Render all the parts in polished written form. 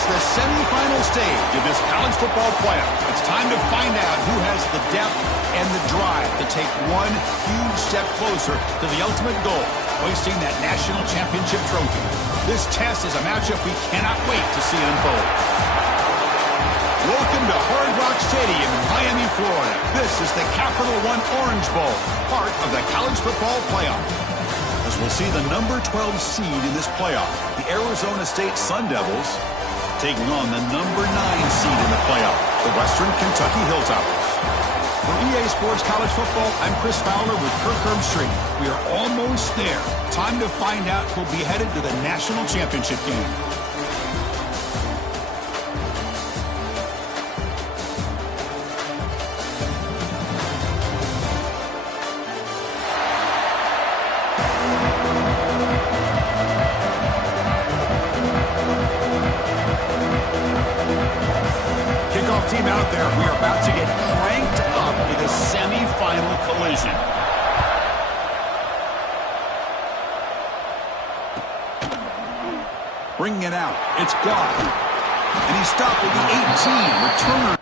It's the semifinal stage of this college football playoff. It's time to find out who has the depth and the drive to take one huge step closer to the ultimate goal, hoisting that national championship trophy. This test is a matchup we cannot wait to see unfold. Welcome to Hard Rock Stadium in Miami, Florida. This is the Capital One Orange Bowl, part of the college football playoff. As we'll see the number 12 seed in this playoff, the Arizona State Sun Devils, taking on the number 9 seed in the playoff, the Western Kentucky Hilltoppers. For EA Sports College Football, I'm Chris Fowler with Kirk Herbstreit. We are almost there. Time to find out who'll be headed to the national championship game. Team out there, we are about to get cranked up with a semi-final collision. Bringing it out, it's Goff. And he's stopped at the 18, returner.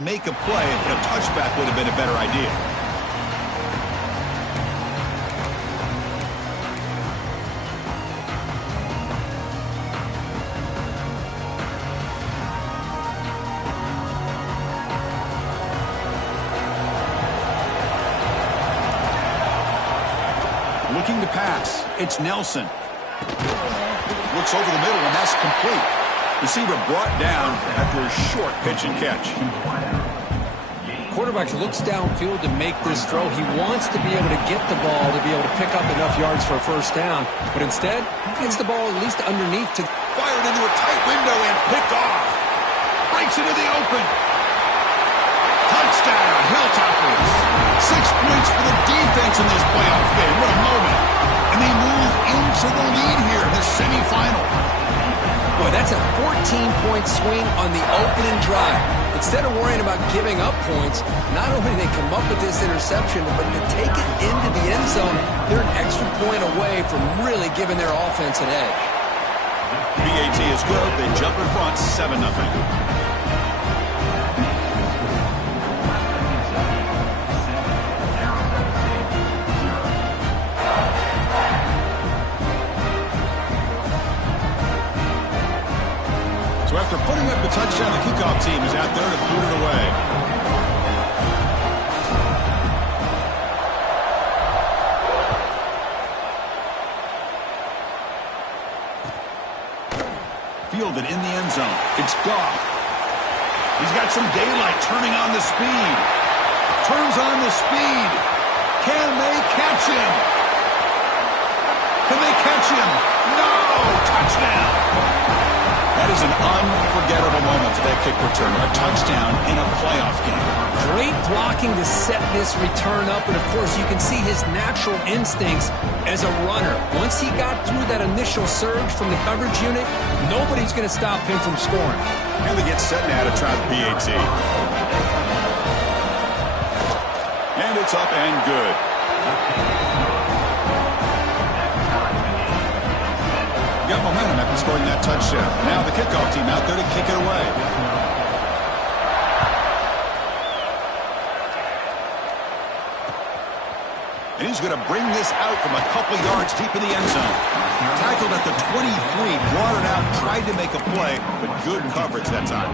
make a play, but a touchback would have been a better idea. Looking to pass. It's Nelson. Looks over the middle, and that's complete. Receiver brought down after a short pitch and catch. Quarterback looks downfield to make this throw. He wants to be able to get the ball to be able to pick up enough yards for a first down, but instead, gets the ball at least underneath to... Fired into a tight window and picked off. Breaks into the open. Touchdown, Hilltoppers. 6 points for the defense in this playoff game. What a moment. And they move into the lead here in the semifinal. Boy, that's a 14-point swing on the opening drive. Instead of worrying about giving up points, not only do they come up with this interception, but to take it into the end zone, they're an extra point away from really giving their offense an edge. BAT is good. They jump in front 7-0. So after putting up the touchdown, the kickoff team is out there to boot it away. Fielded in the end zone. It's Goff. He's got some daylight, turning on the speed. Turns on the speed. Can they catch him? Can they catch him? No! Touchdown! That is an unforgettable moment for that kick return. A touchdown in a playoff game. Great blocking to set this return up, and of course you can see his natural instincts as a runner. Once he got through that initial surge from the coverage unit, nobody's going to stop him from scoring. And they get set now to try the PAT. And it's up and good. Got momentum after scoring that touchdown. Now the kickoff team out there to kick it away. And he's going to bring this out from a couple yards deep in the end zone. Tackled at the 23, brought it out, tried to make a play, but good coverage that time.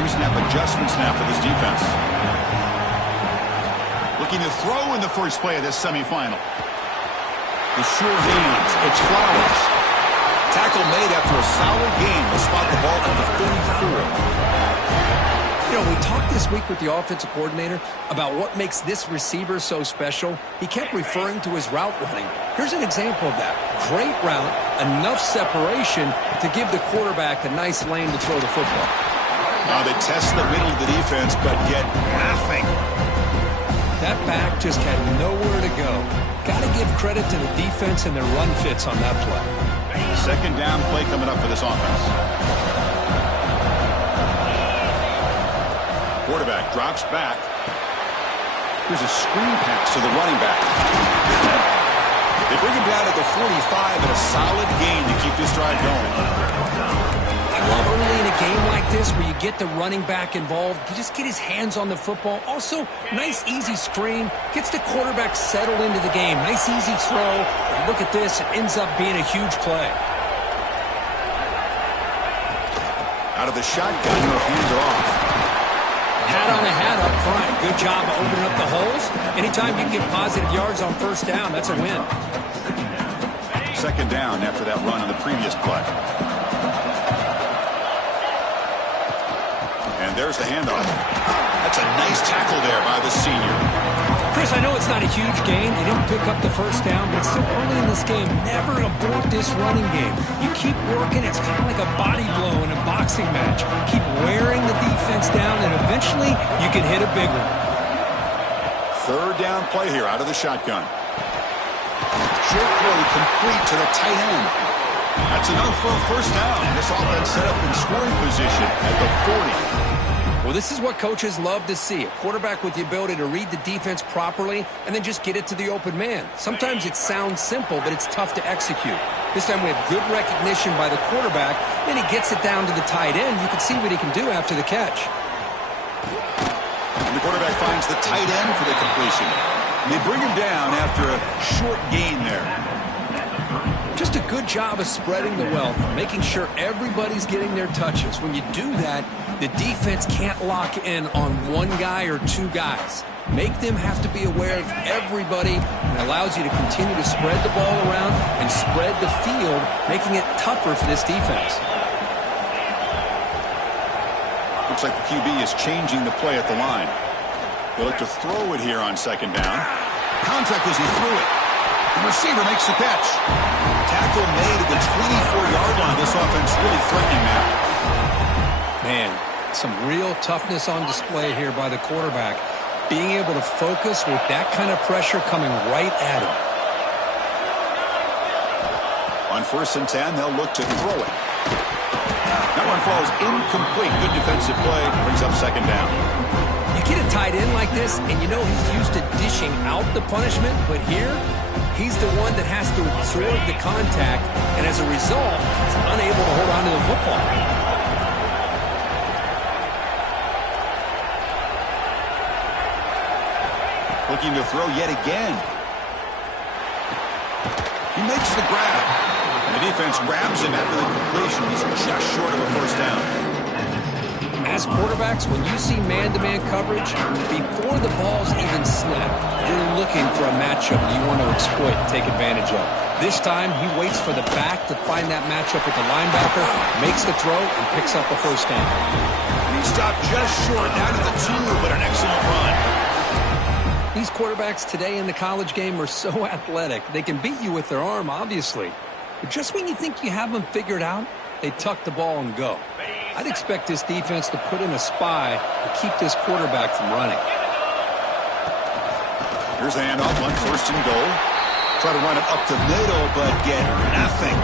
Pre-snap adjustments now for this defense. Looking to throw in the first play of this semifinal. The sure hands. It's Flowers. Tackle made after a solid game. Will spot the ball at the 34. You know, we talked this week with the offensive coordinator about what makes this receiver so special. He kept referring to his route running. Here's an example of that. Great route, enough separation to give the quarterback a nice lane to throw the football. Now they test the middle of the defense, but get nothing. That back just had nowhere to go. Got to give credit to the defense and their run fits on that play. Second down play coming up for this offense. Quarterback drops back. Here's a screen pass to the running back. They bring him down at the 45 and a solid gain to keep this drive going. I love early in a game like this where you get the running back involved. You just get his hands on the football. Also, nice, easy screen. Gets the quarterback settled into the game. Nice, easy throw. And look at this. It ends up being a huge play. Out of the shotgun, no hands are off. Hat on a hat up front. Good job of opening up the holes. Anytime you can get positive yards on first down, that's a win. Second down after that run on the previous play. And there's the handoff. That's a nice tackle there by the senior. Chris, I know it's not a huge gain. They didn't pick up the first down, but still early in this game, never abort this running game. You keep working. It's kind of like a body blow in a boxing match. Keep wearing the defense down, and eventually you can hit a big one. Third down play here out of the shotgun. Short throw complete to the tight end. That's enough for a first down. This offense set up in scoring position at the 40. Well, this is what coaches love to see. A quarterback with the ability to read the defense properly and then just get it to the open man. Sometimes it sounds simple, but it's tough to execute. This time we have good recognition by the quarterback. Then he gets it down to the tight end. You can see what he can do after the catch. And the quarterback finds the tight end for the completion. And they bring him down after a short gain there. Just a good job of spreading the wealth, making sure everybody's getting their touches. When you do that, the defense can't lock in on one guy or two guys. Make them have to be aware of everybody, and allows you to continue to spread the ball around and spread the field, making it tougher for this defense. Looks like the QB is changing the play at the line. They look to throw it here on second down. Contact as he threw it. The receiver makes the catch. Tackle made at the 24-yard line. This offense really threatening now. Man, some real toughness on display here by the quarterback. Being able to focus with that kind of pressure coming right at him. On 1st and 10, they'll look to throw it. That one falls incomplete. Good defensive play. Brings up second down. You get a tight end like this, and you know he's used to dishing out the punishment, but here, he's the one that has to absorb the contact, and as a result, he's unable to hold on to the football. Looking to throw yet again. He makes the grab. The defense grabs him after the completion. He's just short of a first down. As quarterbacks, when you see man-to-man coverage, before the ball's even snapped, you're looking for a matchup you want to exploit and take advantage of. This time, he waits for the back to find that matchup with the linebacker, makes the throw, and picks up a first down. And he stopped just short, down to the 2, but an excellent run. These quarterbacks today in the college game are so athletic. They can beat you with their arm, obviously. But just when you think you have them figured out, they tuck the ball and go. I'd expect this defense to put in a spy to keep this quarterback from running. Here's the handoff on 1st and goal. Try to run it up the middle, but get nothing.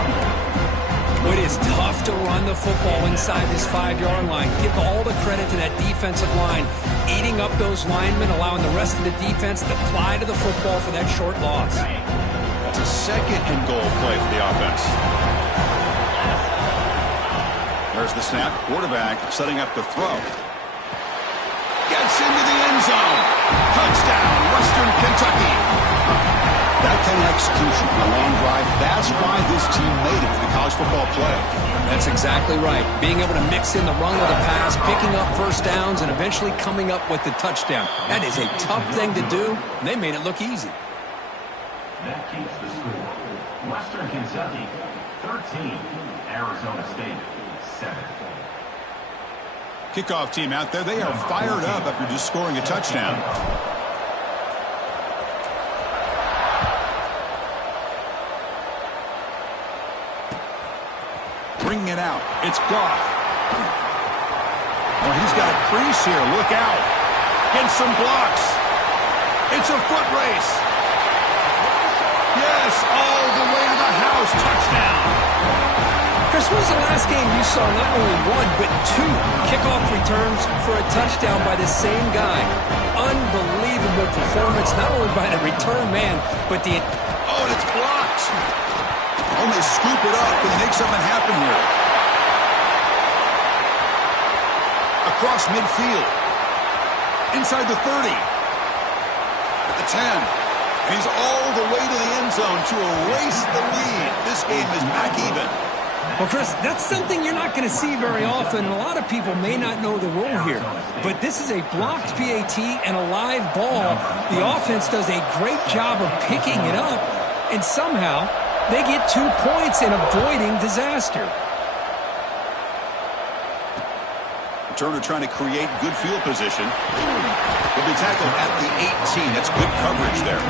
It is tough to run the football inside this 5-yard line. Give all the credit to that defensive line, eating up those linemen, allowing the rest of the defense to fly to the football for that short loss. That's a 2nd and goal play for the offense. There's the snap. Quarterback setting up the throw. Gets into the end zone. Touchdown, Western Kentucky. That kind of execution on a long drive, that's why this team made it to the college football playoff. That's exactly right. Being able to mix in the run with the pass, picking up first downs, and eventually coming up with the touchdown. That is a tough thing to do, and they made it look easy. That keeps the score. Western Kentucky, 13. Arizona State, 7. Kickoff team out there, they are fired up after just scoring a touchdown. Bringing it out. It's Goff. Oh, he's got a crease here. Look out. Getting some blocks. It's a foot race. Yes, all the way to the house. Touchdown. Chris, when was the last game you saw not only one, but 2 kickoff returns for a touchdown by the same guy? Unbelievable performance, not only by the return man, but the... Oh, and it's blocked. Oh, they scoop it up and make something happen here. Across midfield. Inside the 30. At the 10. And he's all the way to the end zone to erase the lead. This game is back even. Well, Chris, that's something you're not going to see very often. A lot of people may not know the rule here. But this is a blocked PAT and a live ball. The offense does a great job of picking it up. And somehow, they get 2 points in avoiding disaster. Turner trying to create good field position. Will be tackled at the 18. That's good coverage there.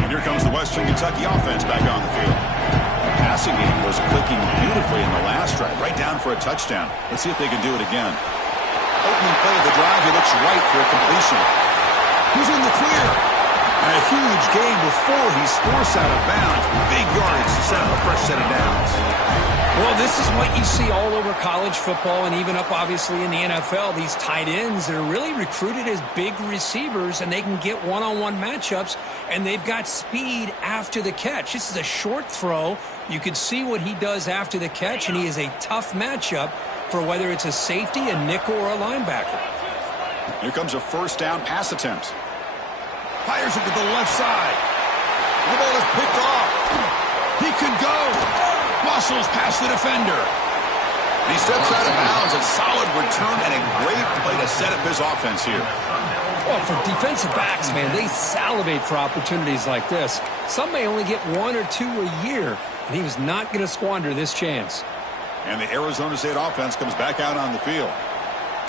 And here comes the Western Kentucky offense back on the field. Pass passing game was clicking beautifully in the last drive, right down for a touchdown. Let's see if they can do it again. Opening play of the drive, he looks right for a completion. He's in the clear. And a huge gain before he's forced out of bounds. Big yardage to set up a fresh set of downs. Well, this is what you see all over college football and even up, obviously, in the NFL. These tight ends, they're really recruited as big receivers, and they can get one-on-one matchups, and they've got speed after the catch. This is a short throw. You can see what he does after the catch, and he is a tough matchup for whether it's a safety, a nickel, or a linebacker. Here comes a first down pass attempt. Fires it to the left side. The ball is picked off. He could go. Muscles past the defender. And he steps out of bounds. A solid return and a great play to set up his offense here. Well, for defensive backs, man, they salivate for opportunities like this. Some may only get one or two a year, and he was not going to squander this chance. And the Arizona State offense comes back out on the field.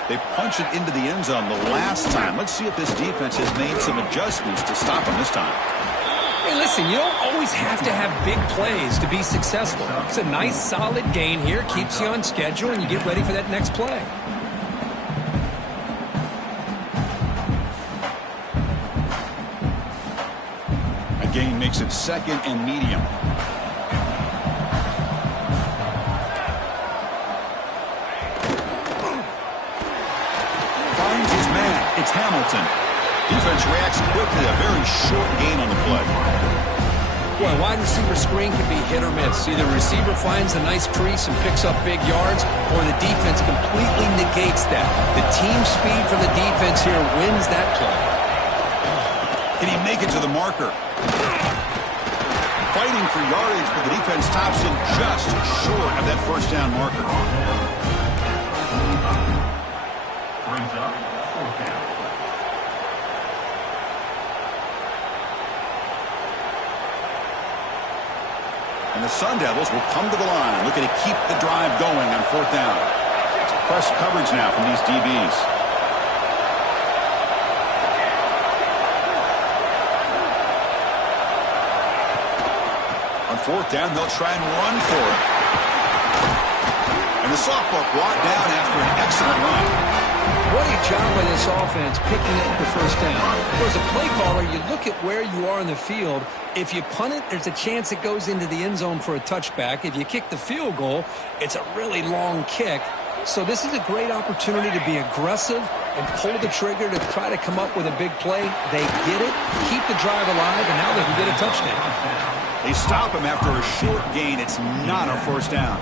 They punch it into the end zone the last time. Let's see if this defense has made some adjustments to stop them this time. Hey, listen, you don't always have to have big plays to be successful. It's a nice, solid gain here. Keeps you on schedule, and you get ready for that next play. A gain makes it second and medium. Finds his man. It's Hamilton. Defense reacts quickly. A very short gain on the play. Boy, wide receiver screen can be hit or miss. Either receiver finds a nice crease and picks up big yards, or the defense completely negates that. The team speed from the defense here wins that play. Can he make it to the marker? Fighting for yardage, but the defense stops him just short of that first down marker. Brings up fourth down. And the Sun Devils will come to the line, looking to keep the drive going on fourth down. It's press coverage now from these DBs. On fourth down, they'll try and run for it. And the softball brought down after an excellent run. What a job by this offense picking up the first down. Well, as a play caller, you look at where you are in the field. If you punt it, there's a chance it goes into the end zone for a touchback. If you kick the field goal, it's a really long kick. So this is a great opportunity to be aggressive and pull the trigger to try to come up with a big play. They get it, keep the drive alive, and now they can get a touchdown. They stop him after a short gain. It's not a first down.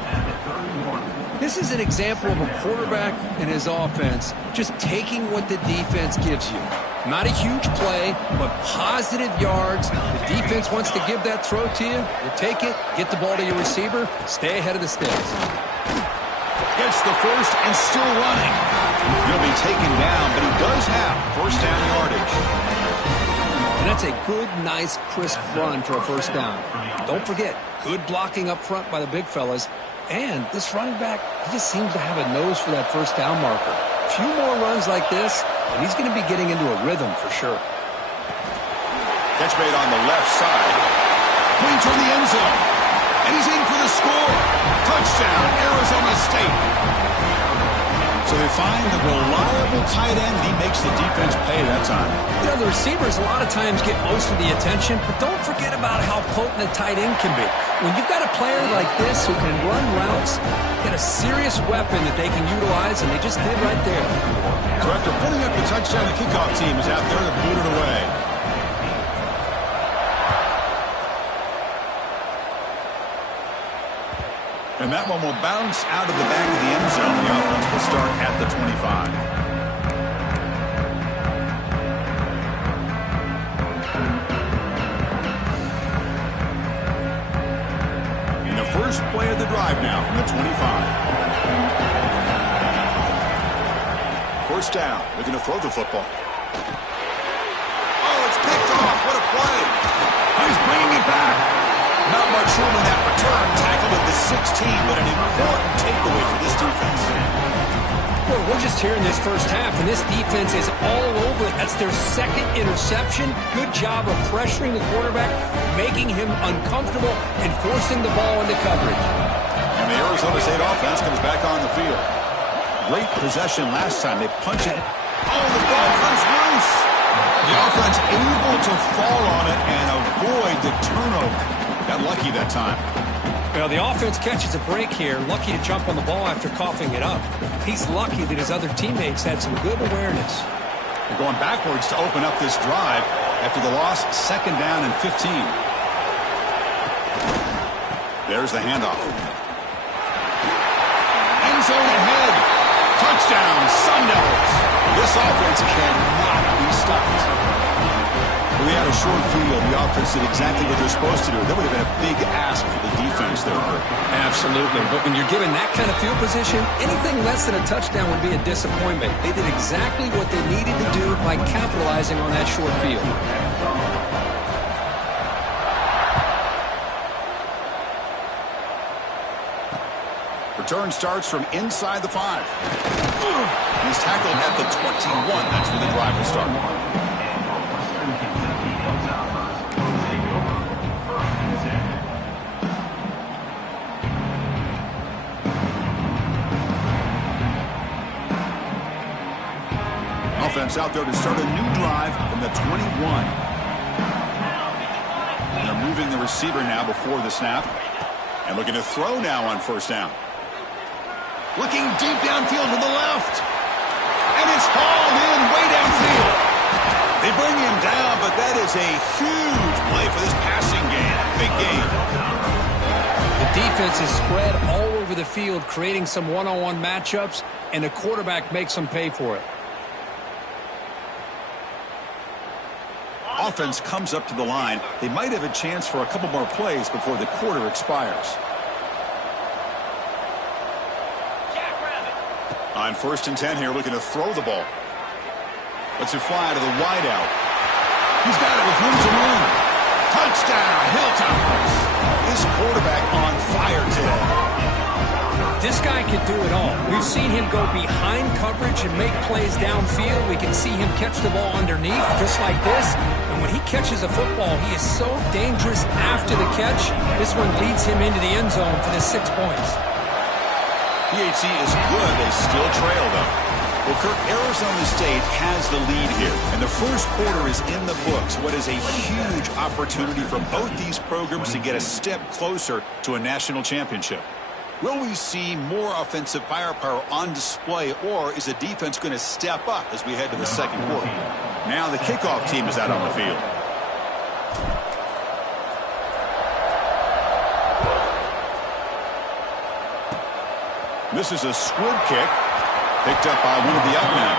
This is an example of a quarterback and his offense just taking what the defense gives you. Not a huge play, but positive yards. The defense wants to give that throw to you. You take it, get the ball to your receiver, stay ahead of the sticks. Gets the first and still running. He'll be taken down, but he does have first down yardage. And that's a good, nice, crisp run for a first down. Don't forget, good blocking up front by the big fellas. And this running back, he just seems to have a nose for that first down marker. A few more runs like this, and he's going to be getting into a rhythm for sure. Catch made on the left side. Clean toward the end zone. And he's in for the score. Touchdown, Arizona State. So they find the reliable tight end, and he makes the defense pay that time. You know, the receivers a lot of times get most of the attention, but don't forget about how potent a tight end can be. When you've got a player like this who can run routes, get a serious weapon that they can utilize, and they just did right there. So after putting up the touchdown, the kickoff team is out there to boot it away. And that one will bounce out of the back of the end zone. The offense will start at the 25. In the first play of the drive now from the 25. First down, looking to throw the football. Oh, it's picked off. What a play. He's bringing it back. Not much room in that return. Tackled at the 16, but an important takeaway for this defense. Well, we're just here in this first half, and this defense is all over it. That's their second interception. Good job of pressuring the quarterback, making him uncomfortable, and forcing the ball into coverage. And the Arizona State offense comes back on the field. Great possession last time. They punch it. Oh, the ball comes loose. The offense able to fall on it and avoid the turnover. Got lucky that time. Well, the offense catches a break here. Lucky to jump on the ball after coughing it up. He's lucky that his other teammates had some good awareness. They're going backwards to open up this drive after the loss, 2nd down and 15. There's the handoff. End zone ahead. Touchdown, Sun Devils. This offense cannot be stopped. We had a short field. The offense did exactly what they're supposed to do. That would have been a big ask for the defense there. Absolutely. But when you're given that kind of field position, anything less than a touchdown would be a disappointment. They did exactly what they needed to do by capitalizing on that short field. Return starts from inside the 5. He's tackled at the 21. That's where the drive will start. Offense out there to start a new drive from the 21. They're moving the receiver now before the snap. And looking to throw now on 1st down. Looking deep downfield to the left. And it's hauled in way downfield. They bring him down, but that is a huge play for this passing game. Big game. The defense is spread all over the field, creating some one-on-one matchups, and the quarterback makes them pay for it. Offense comes up to the line. They might have a chance for a couple more plays before the quarter expires. On 1st and 10 here, looking to throw the ball. Lets it fly to the wideout. He's got it with room to run. Touchdown, Hilltoppers. This quarterback on fire today. This guy can do it all. We've seen him go behind coverage and make plays downfield. We can see him catch the ball underneath, just like this. And when he catches a football, he is so dangerous after the catch. This one leads him into the end zone for the 6 points. PHC is good. They still trail, though. Well, Kirk, Arizona State has the lead here, and the first quarter is in the books. What is a huge opportunity for both these programs to get a step closer to a national championship. Will we see more offensive firepower on display, or is the defense going to step up as we head to the 2nd quarter? Now the kickoff team is out on the field. This is a squib kick, picked up by one of the outmen.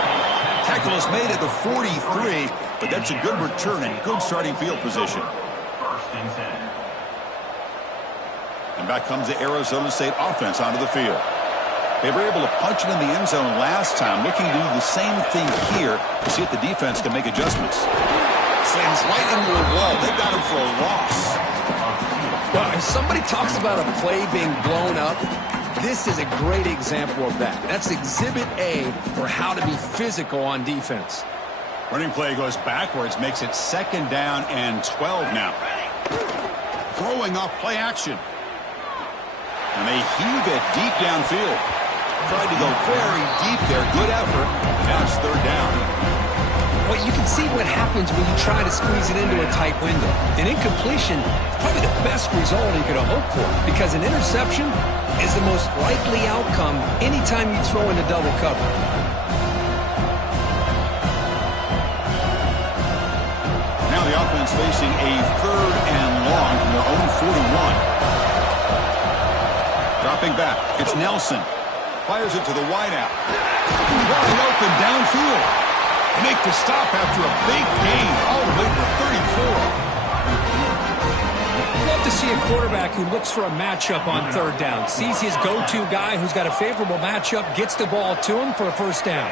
Tackle is made at the 43, but that's a good return and good starting field position. 1st and 10. And back comes the Arizona State offense onto the field. They were able to punch it in the end zone last time, looking to do the same thing here to see if the defense can make adjustments. Slams right into the wall. They got him for a loss. Well, if somebody talks about a play being blown up, this is a great example of that. That's exhibit A for how to be physical on defense. Running play goes backwards, makes it 2nd down and 12 now. Throwing off play action. And they heave it deep downfield. Tried to go very deep there. Good effort. Now it's 3rd down. Well, you can see what happens when you try to squeeze it into a tight window. An incompletion is probably the best result you could have hoped for, because an interception is the most likely outcome anytime you throw into double cover. Now the offense facing a 3rd and long from their own 41. Dropping back, it's Nelson. Fires it to the wideout. Wide open downfield. They make the stop after a big gain all the way to 34. Love to see a quarterback who looks for a matchup on 3rd down. Sees his go-to guy who's got a favorable matchup, gets the ball to him for a 1st down.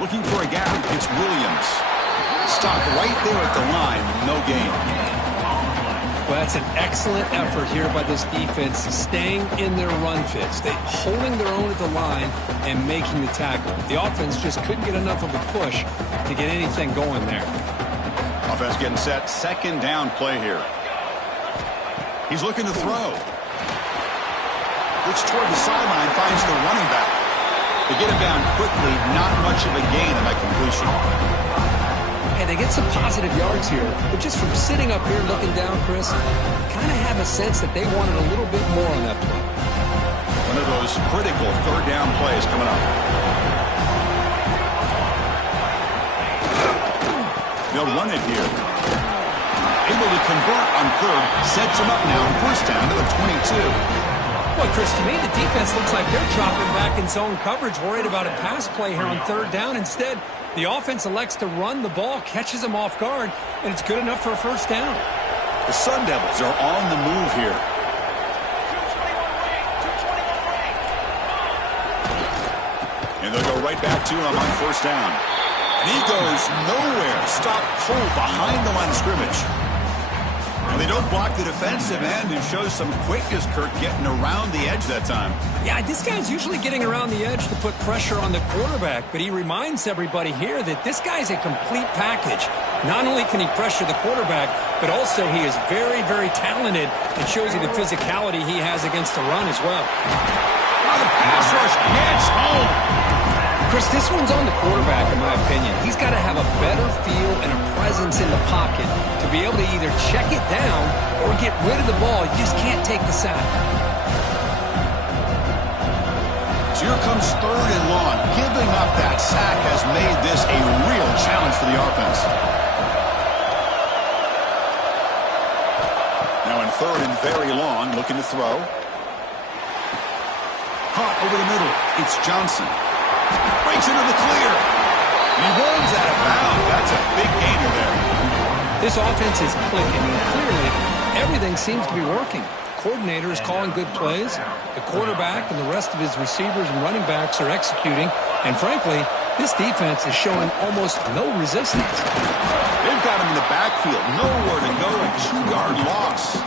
Looking for a gap, it's Williams. Stopped right there at the line, no gain. Well, that's an excellent effort here by this defense, staying in their run fits. They holding their own at the line and making the tackle. The offense just couldn't get enough of a push to get anything going there. Offense getting set. Second down play here. He's looking to throw. Looks toward the sideline, finds the running back. They get him down quickly, not much of a gain on that completion. Hey, they get some positive yards here, but just from sitting up here looking down, Chris, you kind of have a sense that they wanted a little bit more on that play. One of those critical third down plays coming up. They'll run it here. Able to convert on third, sets him up now, first down to the 22. Well, Chris, to me, the defense looks like they're dropping back in zone coverage, worried about a pass play here on third down. Instead, the offense elects to run the ball, catches them off guard, and it's good enough for a first down. The Sun Devils are on the move here. And they'll go right back to him on first down. And he goes nowhere. Stopped cold behind the line of scrimmage. And they don't block the defensive end, who shows some quickness, Kirk, getting around the edge that time. Yeah, this guy's usually getting around the edge to put pressure on the quarterback, but he reminds everybody here that this guy's a complete package. Not only can he pressure the quarterback, but also he is very, very talented and shows you the physicality he has against the run as well. Oh, the pass rush gets home. Chris, this one's on the quarterback, in my opinion. He's got to have a better feel and a presence in the pocket to be able to either check it down or get rid of the ball. You just can't take the sack. So here comes third and long. Giving up that sack has made this a real challenge for the offense. Now in third and very long, looking to throw. Caught over the middle. It's Johnson. Breaks into the clear. He runs out of bounds. That's a big gainer there. This offense is clicking, and clearly everything seems to be working. The coordinator is calling good plays. The quarterback and the rest of his receivers and running backs are executing. And frankly, this defense is showing almost no resistance. They've got him in the backfield. Nowhere to go. A 2-yard loss.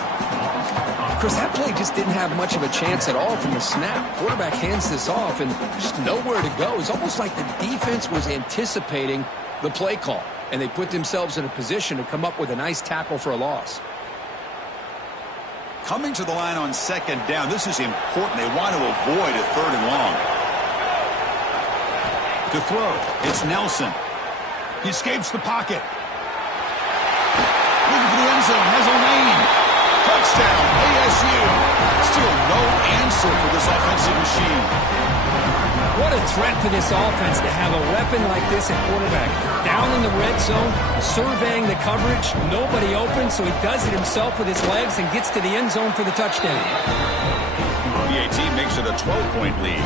Chris, that play just didn't have much of a chance at all from the snap. Quarterback hands this off and just nowhere to go. It's almost like the defense was anticipating the play call, and they put themselves in a position to come up with a nice tackle for a loss. Coming to the line on second down, this is important. They want to avoid a third and long. To throw, it's Nelson. He escapes the pocket. Looking for the end zone, has a lane. Touchdown, ASU. Still no answer for this offensive machine. What a threat for this offense to have a weapon like this at quarterback. Down in the red zone, surveying the coverage, nobody open, so he does it himself with his legs and gets to the end zone for the touchdown. The A team makes it a 12-point lead.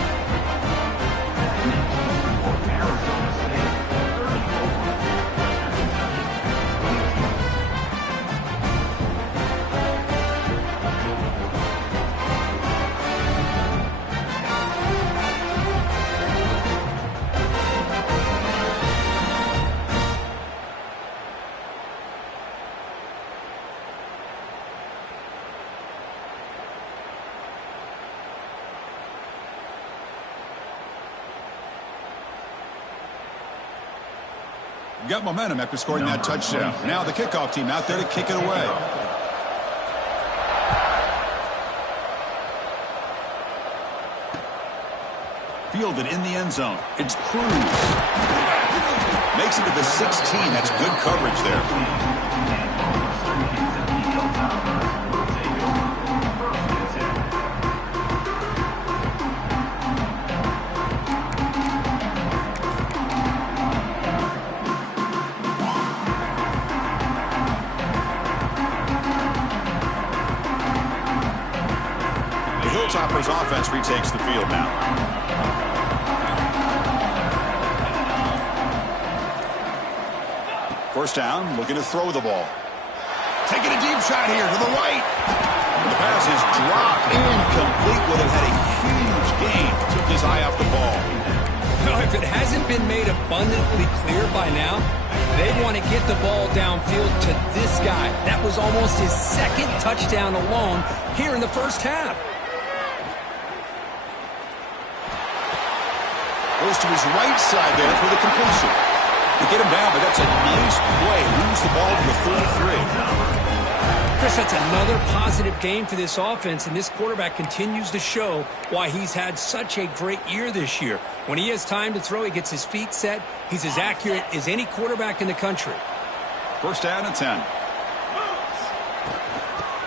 Got momentum after scoring that touchdown. Now the kickoff team out there to kick it away. Fielded in the end zone. It's Cruz. Makes it to the 16. That's good coverage there. Hilltoppers offense retakes the field now. First down, looking to throw the ball. Taking a deep shot here to the right. The pass is dropped, incomplete. Would have had a huge gain. Took his eye off the ball. Well, if it hasn't been made abundantly clear by now, They want to get the ball downfield to this guy. That was almost his second touchdown alone here in the first half. Goes to his right side there for the completion. To get him down, but that's a nice play. Moves the ball to the 33. Chris, that's another positive game for this offense, and this quarterback continues to show why he's had such a great year this year. When he has time to throw, he gets his feet set. He's as accurate as any quarterback in the country. First down and 10.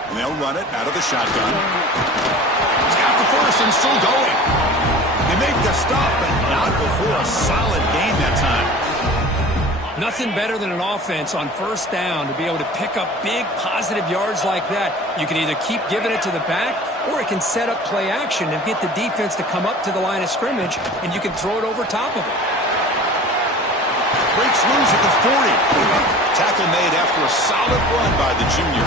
And they'll run it out of the shotgun. He's got the first and still going. They make the stop, but not before a solid gain that time. Nothing better than an offense on first down to be able to pick up big positive yards like that. You can either keep giving it to the back, or it can set up play action and get the defense to come up to the line of scrimmage, and you can throw it over top of it. Breaks loose at the 40. Tackle made after a solid run by the junior.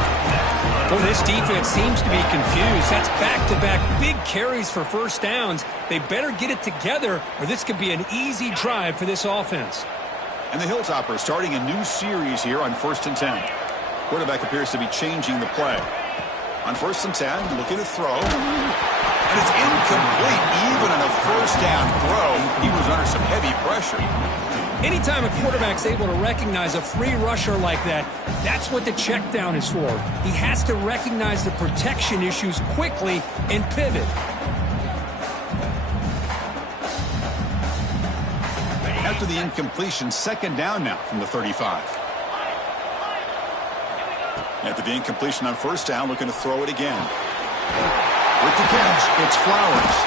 Well, this defense seems to be confused. That's back-to-back big carries for first downs. They better get it together, or this could be an easy drive for this offense. And the Hilltoppers starting a new series here on 1st and 10. Quarterback appears to be changing the play. On 1st and 10, looking to throw. And it's incomplete. Even on a first down throw, he was under some heavy pressure. Anytime a quarterback's able to recognize a free rusher like that, that's what the check down is for. He has to recognize the protection issues quickly and pivot. After the incompletion, second down now from the 35. After the incompletion on first down, looking to throw it again. With the catch, it's Flowers.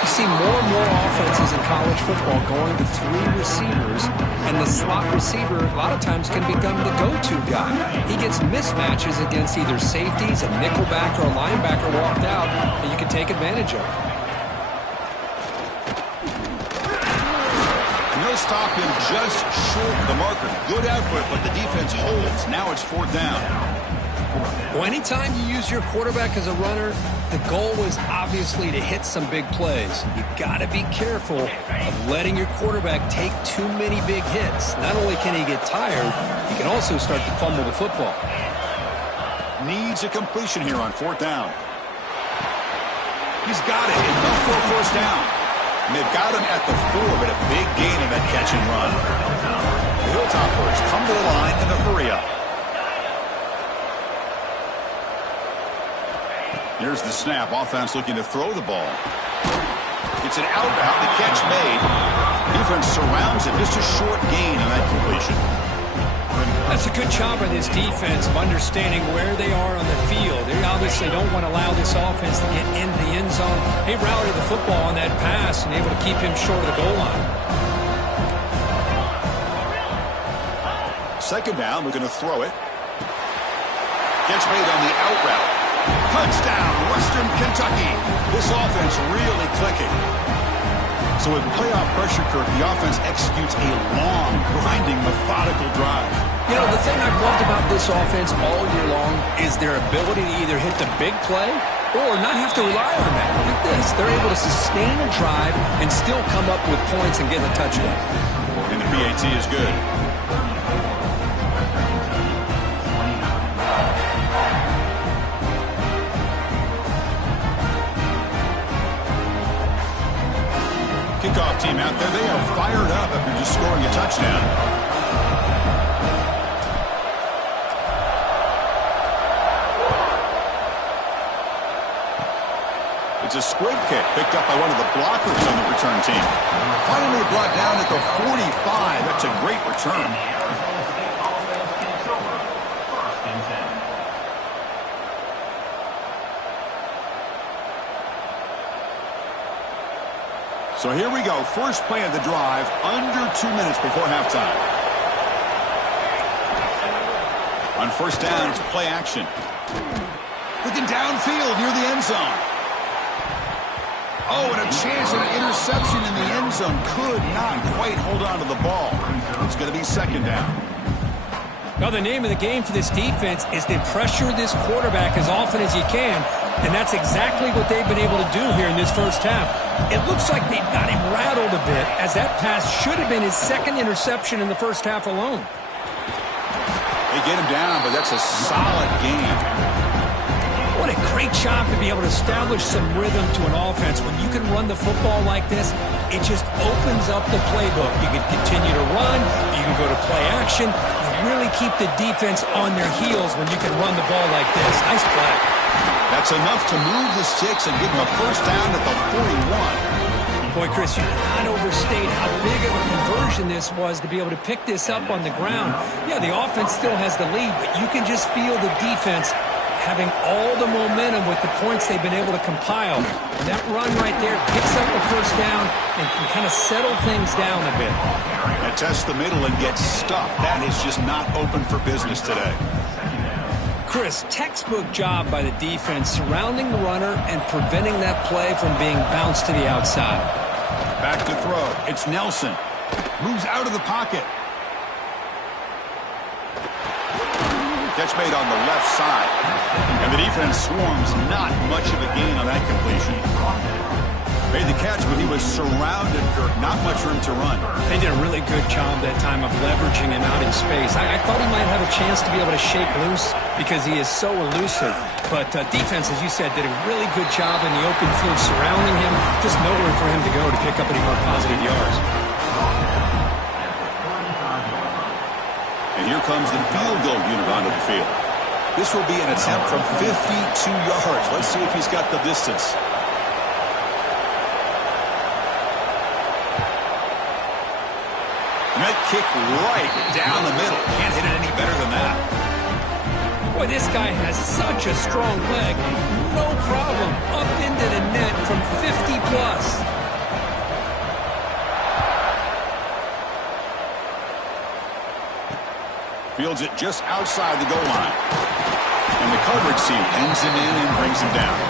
You see more and more offenses in college football going to 3 receivers, and the slot receiver a lot of times can become the go-to guy. He gets mismatches against either safeties, a nickelback, or a linebacker walked out, and you can take advantage of it. Stop him just short of the marker. Good effort, but the defense holds. Now it's 4th down. Well, anytime you use your quarterback as a runner, the goal is obviously to hit some big plays. You've got to be careful of letting your quarterback take too many big hits. Not only can he get tired, he can also start to fumble the football. Needs a completion here on 4th down. He's got it. Enough for a first down. And they've got him at the 4, but a big gain in that catch and run. The Hilltoppers come to the line in a hurry-up. Here's the snap. Offense looking to throw the ball. It's an outbound. The catch made. Defense surrounds it. Just a short gain on that completion. That's a good job by this defense of understanding where they are on the field. They obviously don't want to allow this offense to get into the end zone. They routed the football on that pass and able to keep him short of the goal line. Second down, we're going to throw it. Catch made on the out route. Touchdown, Western Kentucky. This offense really clicking. So with playoff pressure, Kirk, the offense executes a long, grinding, methodical drive. You know, the thing I've loved about this offense all year long is their ability to either hit the big play or not have to rely on that. Look at this. They're able to sustain a drive and still come up with points and get a touchdown. And the PAT is good. Kickoff team out there. They are fired up after just scoring a touchdown. It's a squib kick picked up by one of the blockers on the return team. Finally brought down at the 45. That's a great return. So here we go. First play of the drive, under 2 minutes before halftime. On first down, it's play action. Looking downfield near the end zone. Oh, and a chance at an interception in the end zone. Could not quite hold on to the ball. It's going to be second down. Now, the name of the game for this defense is to pressure this quarterback as often as you can And that's exactly what they've been able to do here in this first half. It looks like they've got him rattled a bit, as that pass should have been his second interception in the first half alone. They get him down, but that's a solid game. What a great job to be able to establish some rhythm to an offense. When you can run the football like this, it just opens up the playbook. You can continue to run. You can go to play action. You really keep the defense on their heels when you can run the ball like this. Nice play. That's enough to move the sticks and give them a first down at the 41. Boy, Chris, you cannot overstate how big of a conversion this was to be able to pick this up on the ground. Yeah, the offense still has the lead, but you can just feel the defense having all the momentum with the points they've been able to compile. And that run right there picks up the first down and can kind of settle things down a bit. And test the middle and get stuffed. That is just not open for business today. Chris, textbook job by the defense surrounding the runner and preventing that play from being bounced to the outside. Back to throw. It's Nelson. Moves out of the pocket. Catch made on the left side. And the defense swarms. Not much of a gain on that completion. Made the catch, but he was surrounded, Kirk. Not much room to run. They did a really good job that time of leveraging him out in space. I thought he might have a chance to be able to shake loose because he is so elusive. But defense, as you said, did a really good job in the open field surrounding him. Just nowhere for him to go to pick up any more positive yards. And here comes the field goal unit onto the field. This will be an attempt from 52 yards. Let's see if he's got the distance. And that kick right down the middle. Can't hit it any better than that. Boy, this guy has such a strong leg. No problem. Up into the net from 50 plus. Fields it just outside the goal line. And the coverage team ends him in and brings him down.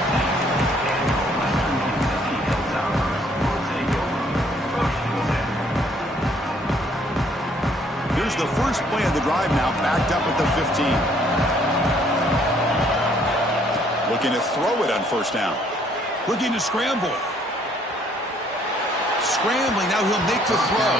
Here's the first play of the drive now, backed up at the 15. Looking to throw it on first down. Looking to scramble. Scrambling, now he'll make the throw.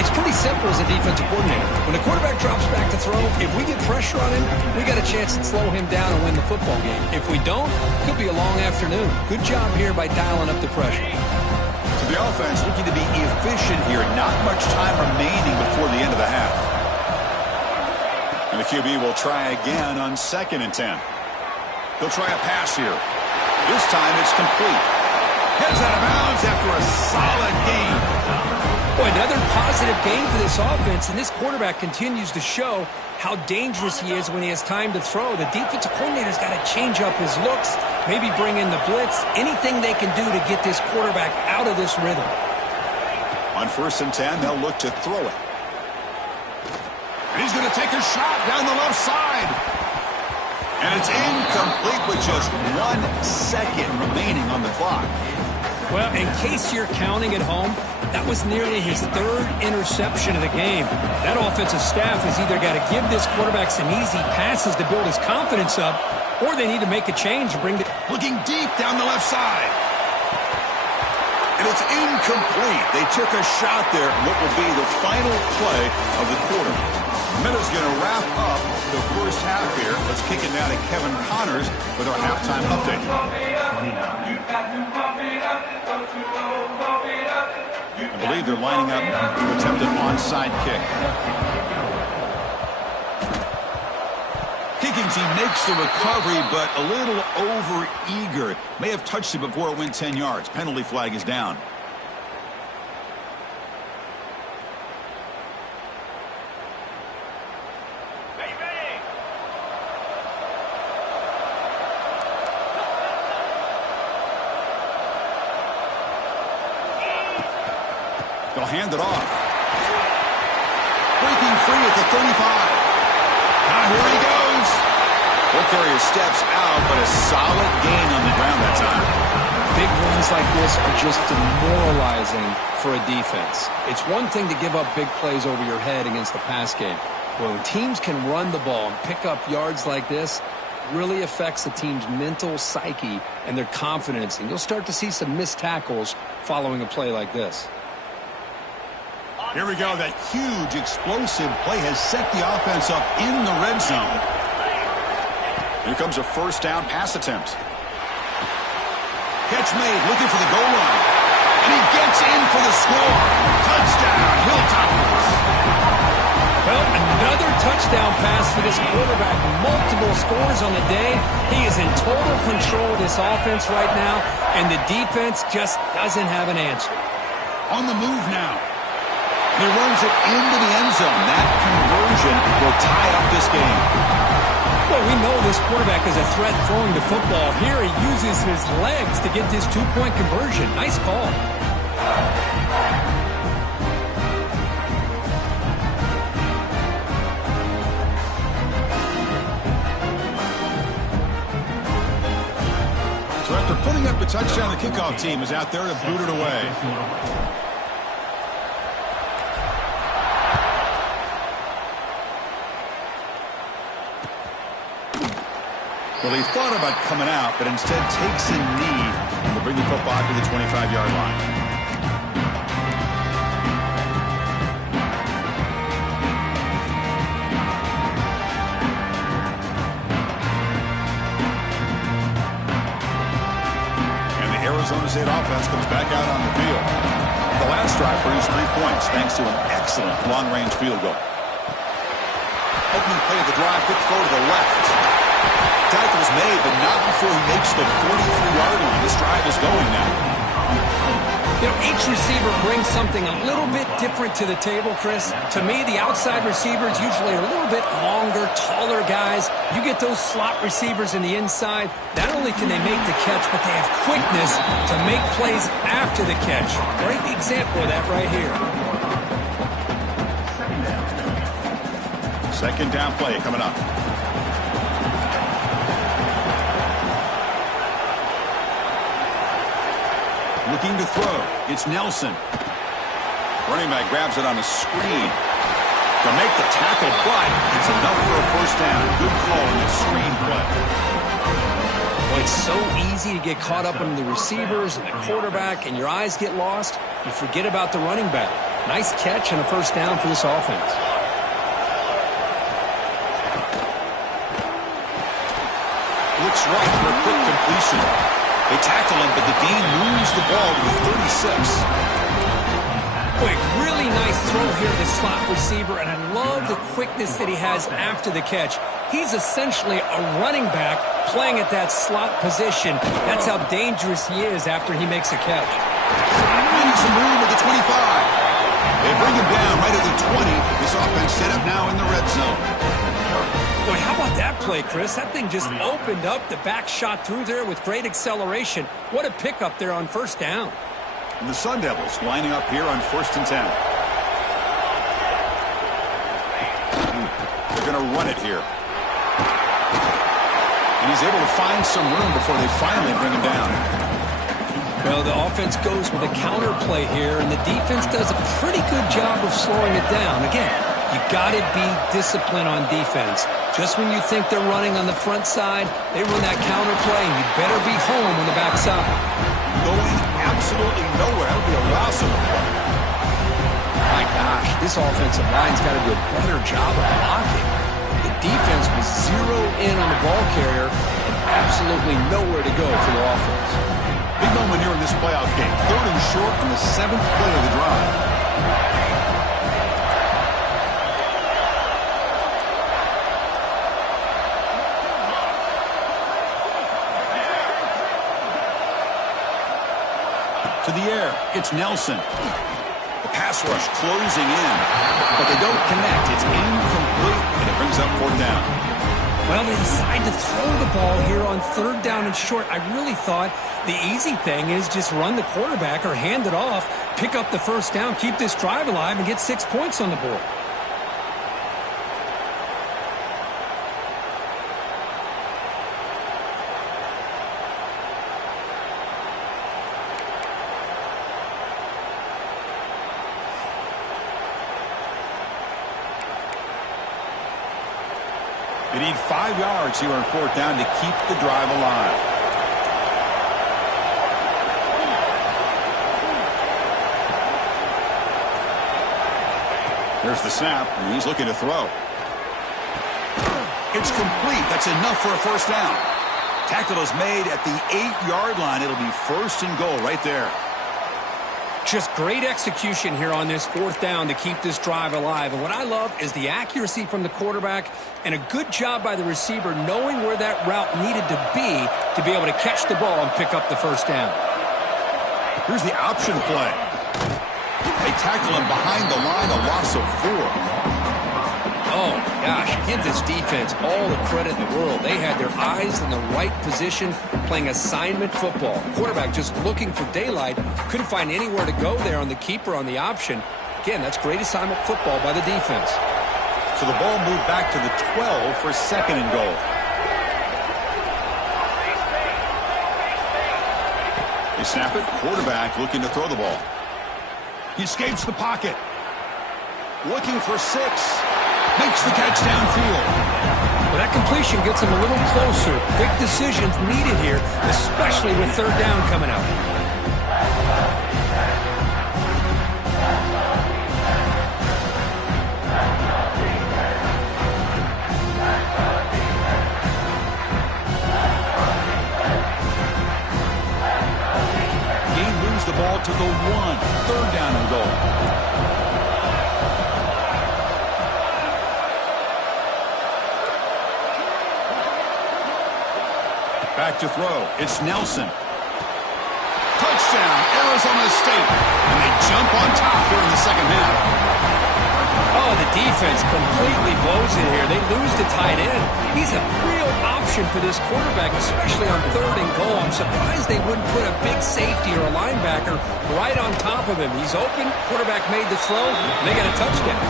It's pretty simple as a defensive coordinator. When the quarterback drops back to throw, if we get pressure on him, we got a chance to slow him down and win the football game. If we don't, it could be a long afternoon. Good job here by dialing up the pressure. So the offense looking to be efficient here. Not much time remaining before the end of the half. And the QB will try again on 2nd and 10. He'll try a pass here. This time it's complete. Heads out of bounds after a solid game. Boy, another positive game for this offense, and this quarterback continues to show how dangerous he is when he has time to throw. The defensive coordinator's got to change up his looks, maybe bring in the blitz, anything they can do to get this quarterback out of this rhythm. On 1st and 10, they'll look to throw it. And he's going to take a shot down the left side. And it's incomplete with just 1 second remaining on the clock. Well, in case you're counting at home, that was nearly his 3rd interception of the game. That offensive staff has either got to give this quarterback some easy passes to build his confidence up, or they need to make a change and bring the... Looking deep down the left side. And it's incomplete. They took a shot there, what will be the final play of the quarter. Minutes going to wrap up the first half here. Let's kick it now to Kevin Connors with our halftime update. I believe they're lining up to attempt an onside kick. Kicking team makes the recovery, but a little over-eager. May have touched it before it went 10 yards. Penalty flag is down. They'll hand it off. Breaking free at the 35. Now here he goes. Ball carrier steps out, but a solid gain on the ground that time. Big runs like this are just demoralizing for a defense. It's one thing to give up big plays over your head against the pass game. But when teams can run the ball and pick up yards like this, really affects the team's mental psyche and their confidence, and you'll start to see some missed tackles following a play like this. Here we go. That huge explosive play has set the offense up in the red zone. Here comes a first down pass attempt. Catch made, looking for the goal line. And he gets in for the score. Touchdown, Hilltoppers. Well, another touchdown pass for this quarterback. Multiple scores on the day. He is in total control of this offense right now, and the defense just doesn't have an answer. On the move now. He runs it into the end zone. That conversion will tie up this game. Well, we know this quarterback is a threat throwing the football. Here he uses his legs to get this two-point conversion. Nice call. So after putting up the touchdown, the kickoff team is out there to boot it away. Well, he thought about coming out, but instead takes a knee and will bring the football to the 25-yard line. And the Arizona State offense comes back out on the field. The last drive produced 3 points thanks to an excellent long-range field goal. Opening play of the drive, quick throw to the left. Tackle's made, but not before he makes the 43-yard line. This drive is going now. You know, each receiver brings something a little bit different to the table, Chris. To me, the outside receivers usually are a little bit longer, taller guys. You get those slot receivers in the inside, not only can they make the catch, but they have quickness to make plays after the catch. Great example of that right here. Second down play coming up. Looking to throw. It's Nelson. Running back grabs it on a screen to make the tackle, but it's enough for a first down. Good call on the screen play. Well, it's so easy to get caught up in the receivers and the quarterback, and your eyes get lost. You forget about the running back. Nice catch and a first down for this offense. Looks right for a quick completion. They tackle him, but the gain moves the ball to the 36. Quick, really nice throw here to the slot receiver, and I love the quickness that he has after the catch. He's essentially a running back playing at that slot position. That's how dangerous he is after he makes a catch. Finding some room at the 25. They bring him down right at the 20. This offense set up now in the red zone. Boy, how about that play, Chris? That thing just opened up. The back shot through there with great acceleration. What a pickup there on first down. And the Sun Devils lining up here on 1st and 10. They're going to run it here. And he's able to find some room before they finally bring him down. Well, the offense goes with a counter play here, and the defense does a pretty good job of slowing it down. Again, you got to be disciplined on defense. Just when you think they're running on the front side, they run that counter play, and you better be home on the back side. Going absolutely nowhere. That would be a loss of the play. My gosh, this offensive line's got to do a better job of blocking. The defense was zeroed in on the ball carrier and absolutely nowhere to go for the offense. Big moment here in this playoff game. 3rd and short on the 7th play of the drive. To the air, it's Nelson. The pass rush closing in, but they don't connect. It's incomplete, and it brings up 4th down. Well, they decide to throw the ball here on 3rd down and short. I really thought the easy thing is just run the quarterback or hand it off, pick up the first down, keep this drive alive, and get 6 points on the board. They need 5 yards here on 4th down to keep the drive alive. There's the snap, and he's looking to throw. It's complete. That's enough for a 1st down. Tackle is made at the 8-yard line. It'll be 1st and goal right there. Just great execution here on this 4th down to keep this drive alive. And what I love is the accuracy from the quarterback and a good job by the receiver knowing where that route needed to be able to catch the ball and pick up the 1st down. Here's the option play. They tackle him behind the line, a loss of 4. Oh, gosh, give this defense all the credit in the world. They had their eyes in the right position playing assignment football. Quarterback just looking for daylight. Couldn't find anywhere to go there on the keeper on the option. Again, that's great assignment football by the defense. So the ball moved back to the 12 for 2nd and goal. They snap it. Quarterback looking to throw the ball. He escapes the pocket. Looking for 6. Makes the catch downfield. Well, that completion gets him a little closer. Quick decisions needed here, especially with 3rd down coming up. Game moves the ball to the 1. 3rd down and goal. Back to throw. It's Nelson. Touchdown, Arizona State. And they jump on top here in the 2nd half. Oh, the defense completely blows it here. They lose to tight end. He's a real option for this quarterback, especially on 3rd and goal. I'm surprised they wouldn't put a big safety or a linebacker right on top of him. He's open. Quarterback made the throw, and they got a touchdown.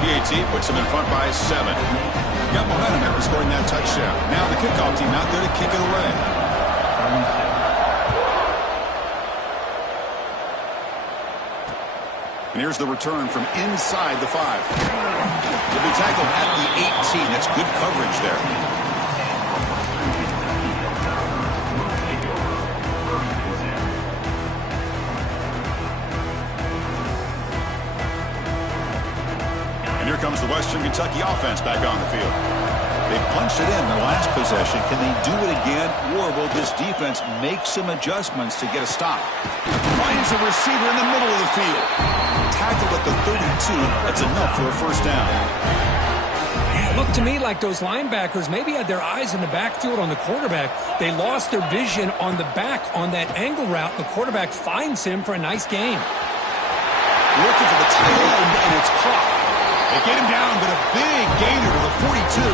PAT puts him in front by 7. Got momentum after scoring that touchdown. Now the kickoff team out there to kick it away. And here's the return from inside the 5. He'll be tackled at the 18. That's good coverage there. Here comes the Western Kentucky offense back on the field. They punched it in their last possession. Can they do it again, or will this defense make some adjustments to get a stop? Finds a receiver in the middle of the field. Tackled at the 32. That's enough for a 1st down. It looked to me like those linebackers maybe had their eyes in the backfield on the quarterback. They lost their vision on the back on that angle route. The quarterback finds him for a nice gain. Looking for the tight end, and it's caught. They get him down, but a big gainer to the 42.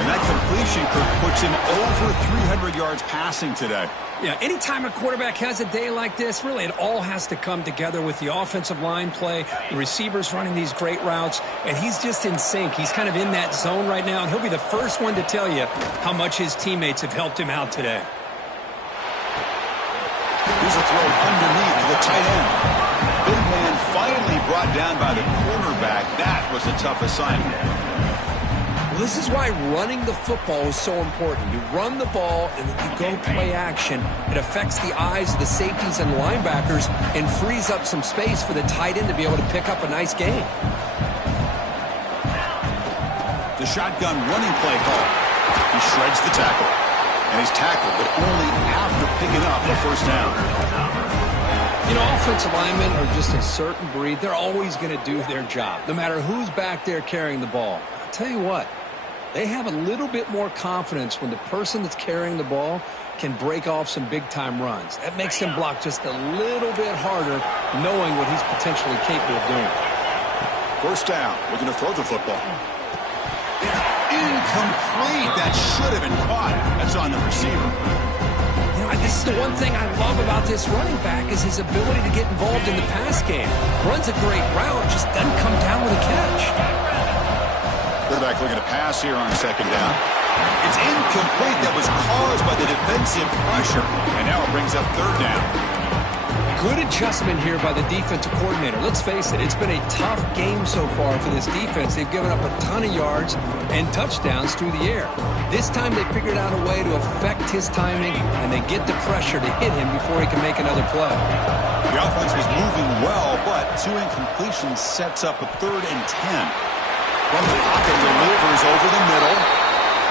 And that completion puts him over 300 yards passing today. Yeah, anytime a quarterback has a day like this, really it all has to come together with the offensive line play, the receivers running these great routes, and he's just in sync. He's kind of in that zone right now, and he'll be the first one to tell you how much his teammates have helped him out today. Here's a throw underneath to the tight end. Big man finally brought down by the quarterback. That was a tough assignment. Well, this is why running the football is so important. You run the ball and then you go play action. It affects the eyes of the safeties and linebackers and frees up some space for the tight end to be able to pick up a nice gain. The shotgun running play call. He shreds the tackle. And he's tackled, but only after picking up the 1st down. You know, offensive linemen are just a certain breed. They're always going to do their job, no matter who's back there carrying the ball. I'll tell you what, they have a little bit more confidence when the person that's carrying the ball can break off some big-time runs. That makes him block just a little bit harder, knowing what he's potentially capable of doing. 1st down, looking to throw the football. Incomplete. That should have been caught. That's on the receiver. You know, this is the one thing I love about this running back is his ability to get involved in the pass game. Runs a great route, just doesn't come down with a catch. Quarterback looking to pass here on 2nd down. It's incomplete. That was caused by the defensive pressure. And now it brings up 3rd down. Good adjustment here by the defensive coordinator. Let's face it, it's been a tough game so far for this defense. They've given up a ton of yards and touchdowns through the air. This time they figured out a way to affect his timing, and they get the pressure to hit him before he can make another play. The offense was moving well, but 2 incompletions sets up a 3rd and 10. From the pocket, delivers over the middle.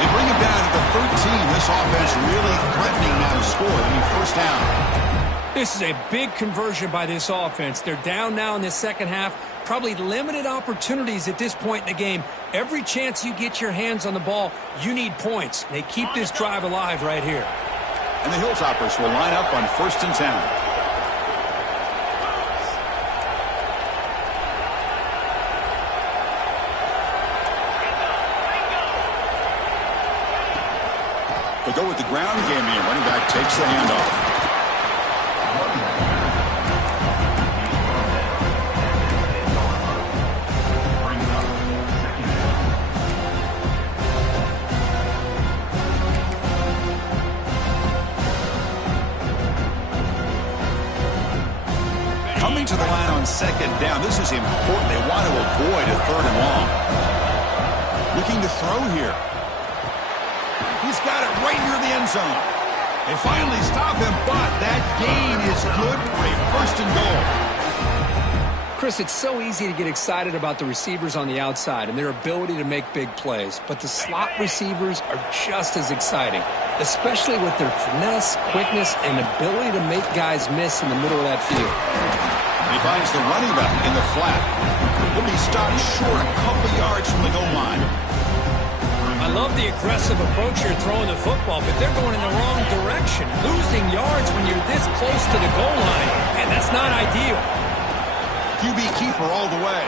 They bring him down to the 13. This offense really threatening now to score. I mean, first down. This is a big conversion by this offense. They're down now in the second half. Probably limited opportunities at this point in the game. Every chance you get your hands on the ball, you need points. They keep this drive alive right here. And the Hilltoppers will line up on 1st and 10. They'll go with the ground game here. Running back takes the handoff. Coming to the line on 2nd down. This is important. They want to avoid a 3rd and long. Looking to throw here. He's got it right near the end zone. They finally stop him, but that gain is good for a 1st and goal. Chris, it's so easy to get excited about the receivers on the outside and their ability to make big plays, but the slot receivers are just as exciting, especially with their finesse, quickness, and ability to make guys miss in the middle of that field. He finds the running back in the flat. He'll be stopped short a couple yards from the goal line. I love the aggressive approach here throwing the football, but they're going in the wrong direction. Losing yards when you're this close to the goal line, and that's not ideal. QB keeper all the way.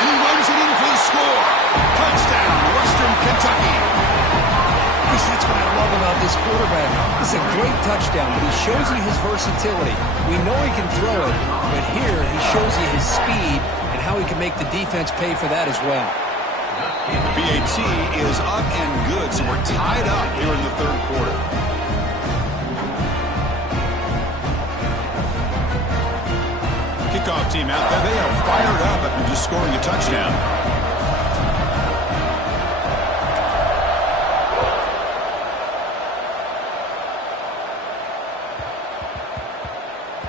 And he runs it in for the score. Touchdown, Western Kentucky. Chris, that's what I love about this quarterback. It's a great touchdown, but he shows you his versatility. We know he can throw it, but here he shows you his speed and how he can make the defense pay for that as well. BAT is up and good, so we're tied up here in the 3rd quarter. Kickoff team out there. They are fired up after just scoring a touchdown.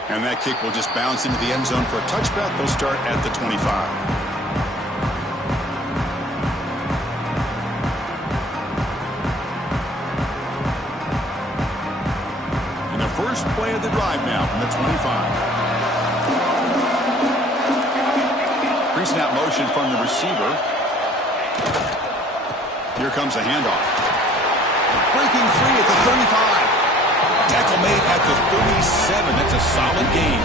And that kick will just bounce into the end zone for a touchback. They'll start at the 25. First play of the drive now from the 25. Creasing out motion from the receiver. Here comes a handoff. Breaking free at the 35. Tackle made at the 37. That's a solid gain.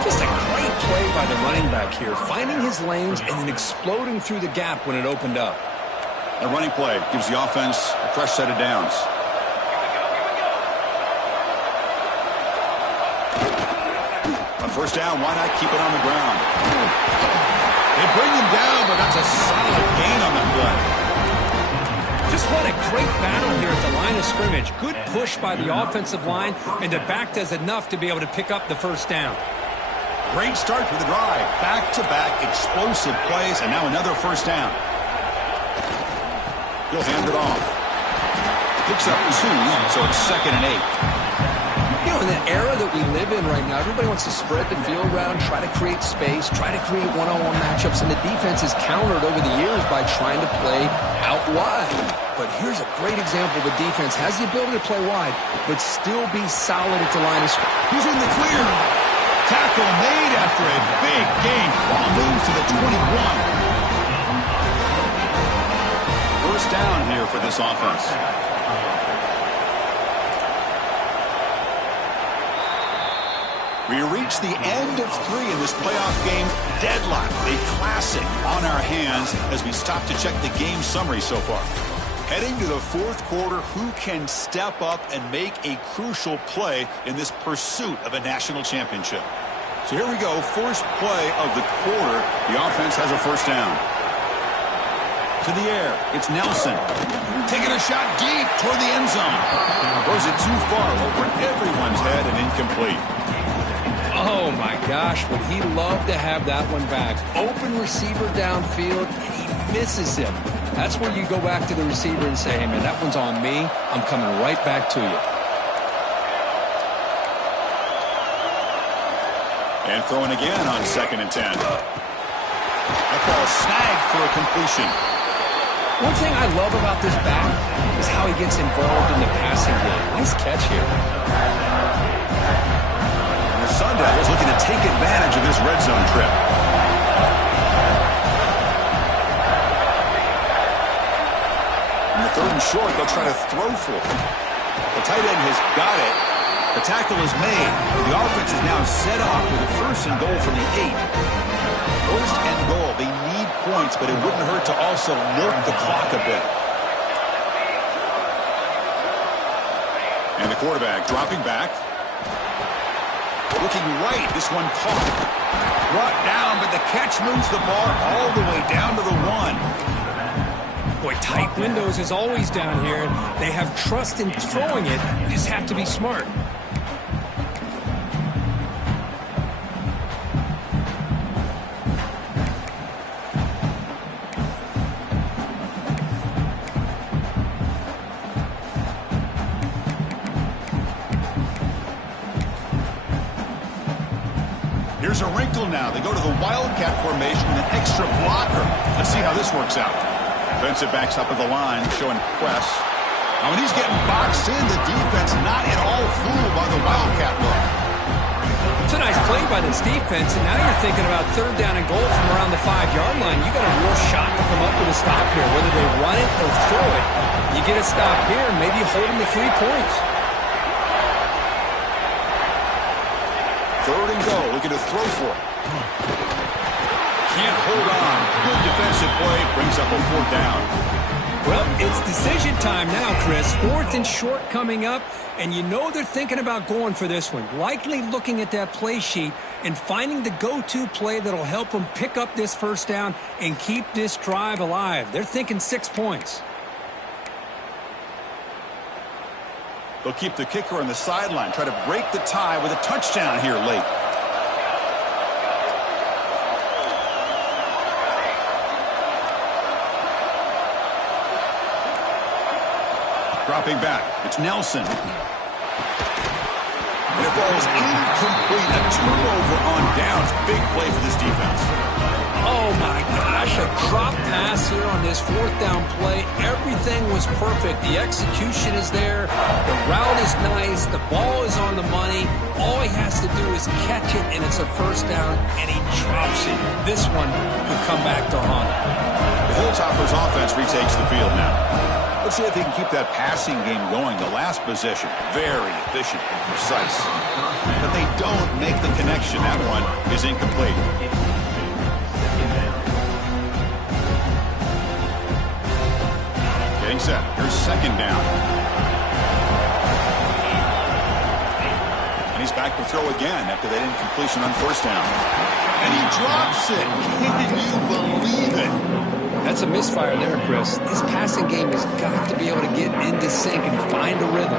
Just a great play by the running back here, finding his lanes and then exploding through the gap when it opened up. A running play gives the offense a fresh set of downs. On 1st down, why not keep it on the ground? They bring him down, but that's a solid gain on the play. Just what a great battle here at the line of scrimmage. Good push by the offensive line, and the back does enough to be able to pick up the 1st down. Great start for the drive. Back-to-back explosive plays, and now another 1st down. He'll hand it off. Picks up 2, so it's 2nd and 8. You know, in the era that we live in right now, everybody wants to spread the field around, try to create space, try to create one-on-one matchups, and the defense is countered over the years by trying to play out wide. But here's a great example. The defense has the ability to play wide, but still be solid at the line of scrimmage. He's in the clear. Tackle made after a big gain. Ball moves to the 21. First down here for this offense. We reach the end of 3 in this playoff game. Deadlock, a classic on our hands as we stop to check the game summary so far. Heading to the 4th quarter, who can step up and make a crucial play in this pursuit of a national championship? So here we go, first play of the quarter. The offense has a 1st down. To the air, it's Nelson. Taking a shot deep toward the end zone. Throws it too far over everyone's head and incomplete. Oh, my gosh, would he love to have that one back. Open receiver downfield, and he misses him. That's where you go back to the receiver and say, hey, man, that one's on me. I'm coming right back to you. And throwing again on 2nd and 10. That ball snagged for a completion. One thing I love about this back is how he gets involved in the passing game. Nice catch here. And the Sun Devils looking to take advantage of this red zone trip. In the 3rd and short, they'll try to throw for it. The tight end has got it. The tackle is made. The offense is now set off with a 1st and goal from the 8. 1st and goal. They need points, but it wouldn't hurt to also milk the clock a bit. And the quarterback dropping back. Looking right. This one caught. Brought down, but the catch moves the bar all the way down to the 1. Boy, tight windows is always down here. They have trust in throwing it. You just have to be smart. Here's a wrinkle now. They go to the Wildcat formation with an extra blocker. Let's see how this works out. Defensive backs up at the line, showing press. Now when he's getting boxed in, the defense not at all fooled by the Wildcat look. It's a nice play by this defense, and now you're thinking about 3rd down and goal from around the 5-yard line. You got a real shot to come up with a stop here. Whether they run it or throw it, you get a stop here, maybe hold them to 3 points. 3rd and goal, looking to throw for it. Can't hold on. Good defensive play, brings up a 4th down. Well, it's decision time now, Chris. 4th and short coming up, and you know they're thinking about going for this one. Likely looking at that play sheet and finding the go-to play that'll help them pick up this 1st down and keep this drive alive. They're thinking 6 points. They'll keep the kicker on the sideline, try to break the tie with a touchdown here late. Dropping back, it's Nelson. And it falls incomplete. A turnover on downs. Big play for this defense. Oh, my gosh, a drop pass here on this 4th down play. Everything was perfect. The execution is there. The route is nice. The ball is on the money. All he has to do is catch it, and it's a 1st down, and he drops it. This one could come back to haunt him. The Hilltoppers offense retakes the field now. Let's see if they can keep that passing game going. The last possession, very efficient and precise. But they don't make the connection. That one is incomplete. Getting set. Here's 2nd down. And he's back to throw again after that incompletion on 1st down. And he drops it. Can you believe it? That's a misfire there, Chris. This passing game has got to be able to get into sync and find a rhythm.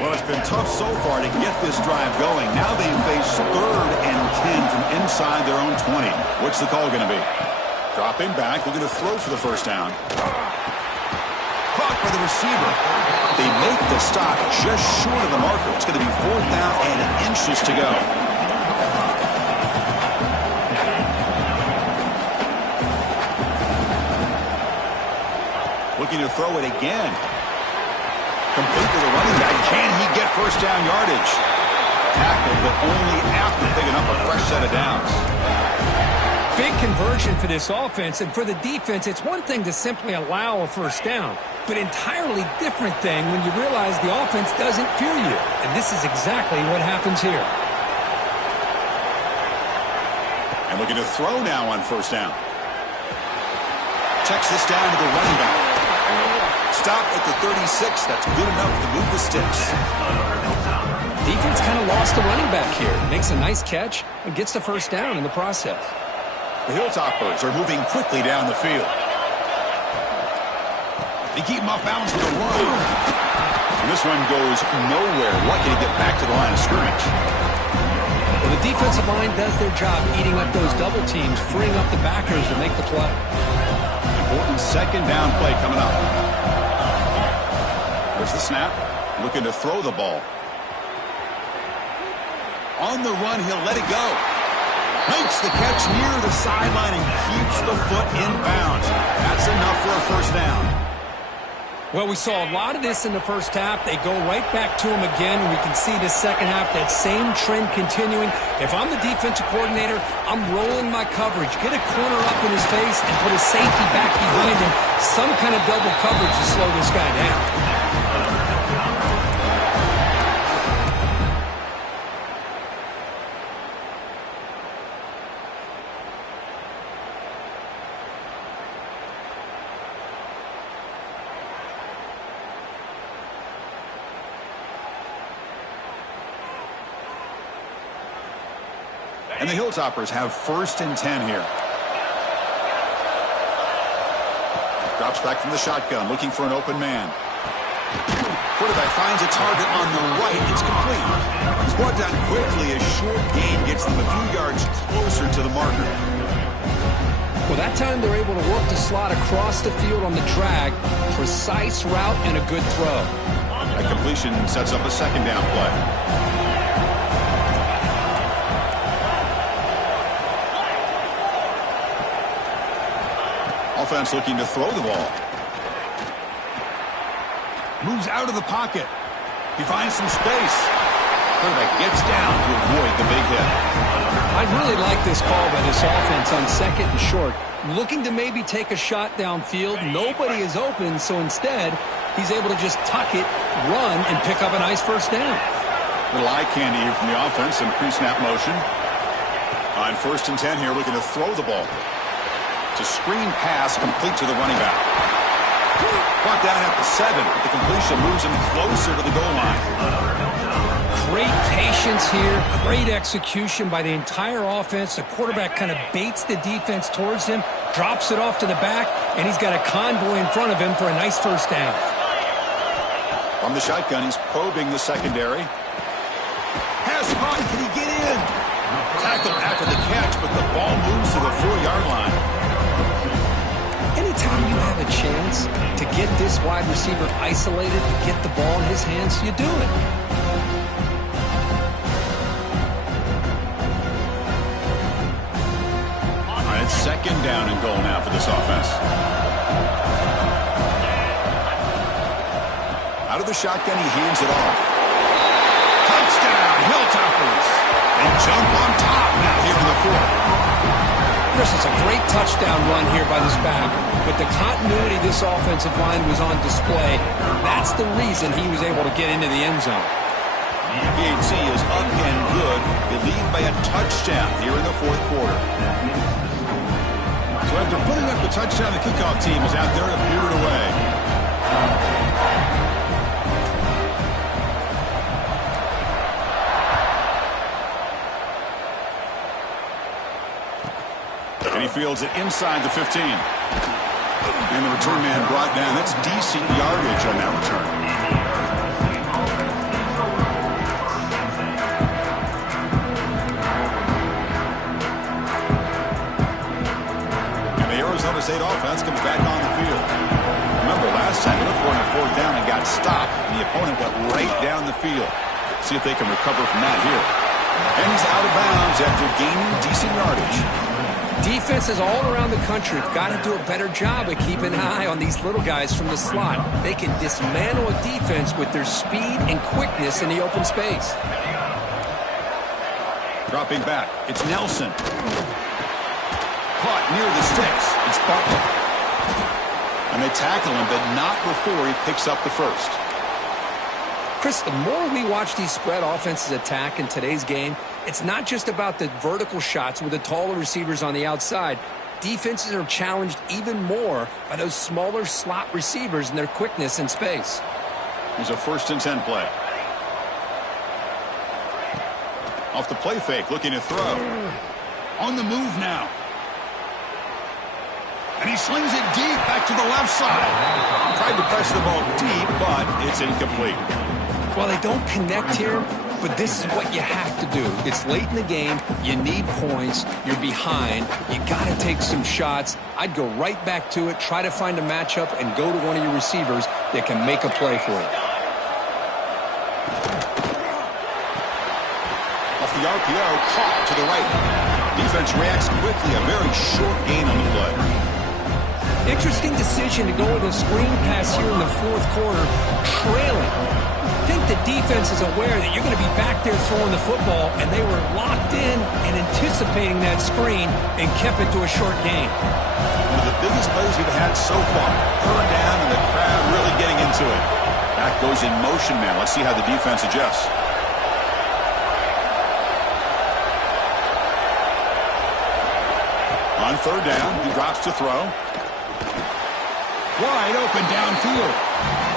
Well, it's been tough so far to get this drive going. Now they face 3rd and 10 from inside their own 20. What's the call going to be? Dropping back, looking to throw for the 1st down. Caught by the receiver. They make the stop just short of the marker. It's going to be 4th down and inches to go. Looking to throw it again. Complete to the running back. Can he get 1st down yardage? Tackled, but only after picking up a fresh set of downs. Big conversion for this offense, and for the defense, it's one thing to simply allow a 1st down, but entirely different thing when you realize the offense doesn't fear you, and this is exactly what happens here. And looking to throw now on 1st down. Checks this down to the running back. Stop at the 36. That's good enough to move the sticks. Defense kind of lost the running back here. Makes a nice catch and gets the 1st down in the process. The Hilltoppers are moving quickly down the field. They keep him off bounds with a run. And this one goes nowhere. Lucky to get back to the line of scrimmage. Well, the defensive line does their job eating up those double teams, freeing up the backers to make the play. Important second down play coming up. There's the snap. Looking to throw the ball. On the run, he'll let it go. Makes the catch near the sideline and keeps the foot in bounds. That's enough for a first down. Well, we saw a lot of this in the first half. They go right back to him again. We can see the second half, that same trend continuing. If I'm the defensive coordinator, I'm rolling my coverage. Get a corner up in his face and put a safety back behind him. Some kind of double coverage to slow this guy down. And the Hilltoppers have 1st and 10 here. Drops back from the shotgun, looking for an open man. Quarterback finds a target on the right. It's complete. He's brought down quickly. A short gain gets them a few yards closer to the marker. Well, that time they're able to work the slot across the field on the drag. Precise route and a good throw. That completion sets up a second down play. Offense looking to throw the ball. Moves out of the pocket. He finds some space. Quarterback gets down to avoid the big hit. I really like this call by this offense on 2nd and short. Looking to maybe take a shot downfield. Nobody is open, so instead, he's able to just tuck it, run, and pick up a nice first down. Little eye candy here from the offense in pre-snap motion. On 1st and 10 here, looking to throw the ball. It's a screen pass complete to the running back. Brought down at the 7, but the completion moves him closer to the goal line. Great patience here, great execution by the entire offense. The quarterback kind of baits the defense towards him, drops it off to the back, and he's got a convoy in front of him for a nice first down. From the shotgun, he's probing the secondary. Pass caught, can he get in? Tackled after the catch, but the ball moves to the 4-yard line. Anytime you have a chance to get this wide receiver isolated, to get the ball in his hands, you do it. All right, it's 2nd down and goal now for this offense. Out of the shotgun, he hands it off. Touchdown, Hilltoppers. They jump on top now here in the 4th. Chris, it's a great touchdown run here by this back, but the continuity of this offensive line was on display. That's the reason he was able to get into the end zone. PHC is up and good. They lead by a touchdown here in the 4th quarter. So after putting up the touchdown, the kickoff team is out there to boot it away. And he fields it inside the 15. And the return man brought down. That's decent yardage on that return. And the Arizona State offense comes back on the field. Remember, last time they looked for a 4th down and got stopped. And the opponent went right down the field. See if they can recover from that here. And he's out of bounds after gaining decent yardage. Defenses all around the country have got to do a better job of keeping an eye on these little guys from the slot. They can dismantle a defense with their speed and quickness in the open space. Dropping back, it's Nelson. Caught near the sticks. It's Butler. And they tackle him, but not before he picks up the first. Chris, the more we watch these spread offenses attack in today's game, it's not just about the vertical shots with the taller receivers on the outside. Defenses are challenged even more by those smaller slot receivers and their quickness in space. Here's a 1st and 10 play. Off the play fake, looking to throw. On the move now. And he slings it deep back to the left side. Tried to press the ball deep, but it's incomplete. Well, they don't connect here, but this is what you have to do. It's late in the game. You need points. You're behind. You got to take some shots. I'd go right back to it, try to find a matchup, and go to one of your receivers that can make a play for you. Off the RPO, caught to the right. Defense reacts quickly. A very short gain on the play. Interesting decision to go with a screen pass here in the fourth quarter, trailing. I think the defense is aware that you're going to be back there throwing the football, and they were locked in and anticipating that screen and kept it to a short gain. One of the biggest plays we've had so far. Third down, and the crowd really getting into it. That goes in motion now. Let's see how the defense adjusts. On third down, he drops to throw. Wide open downfield.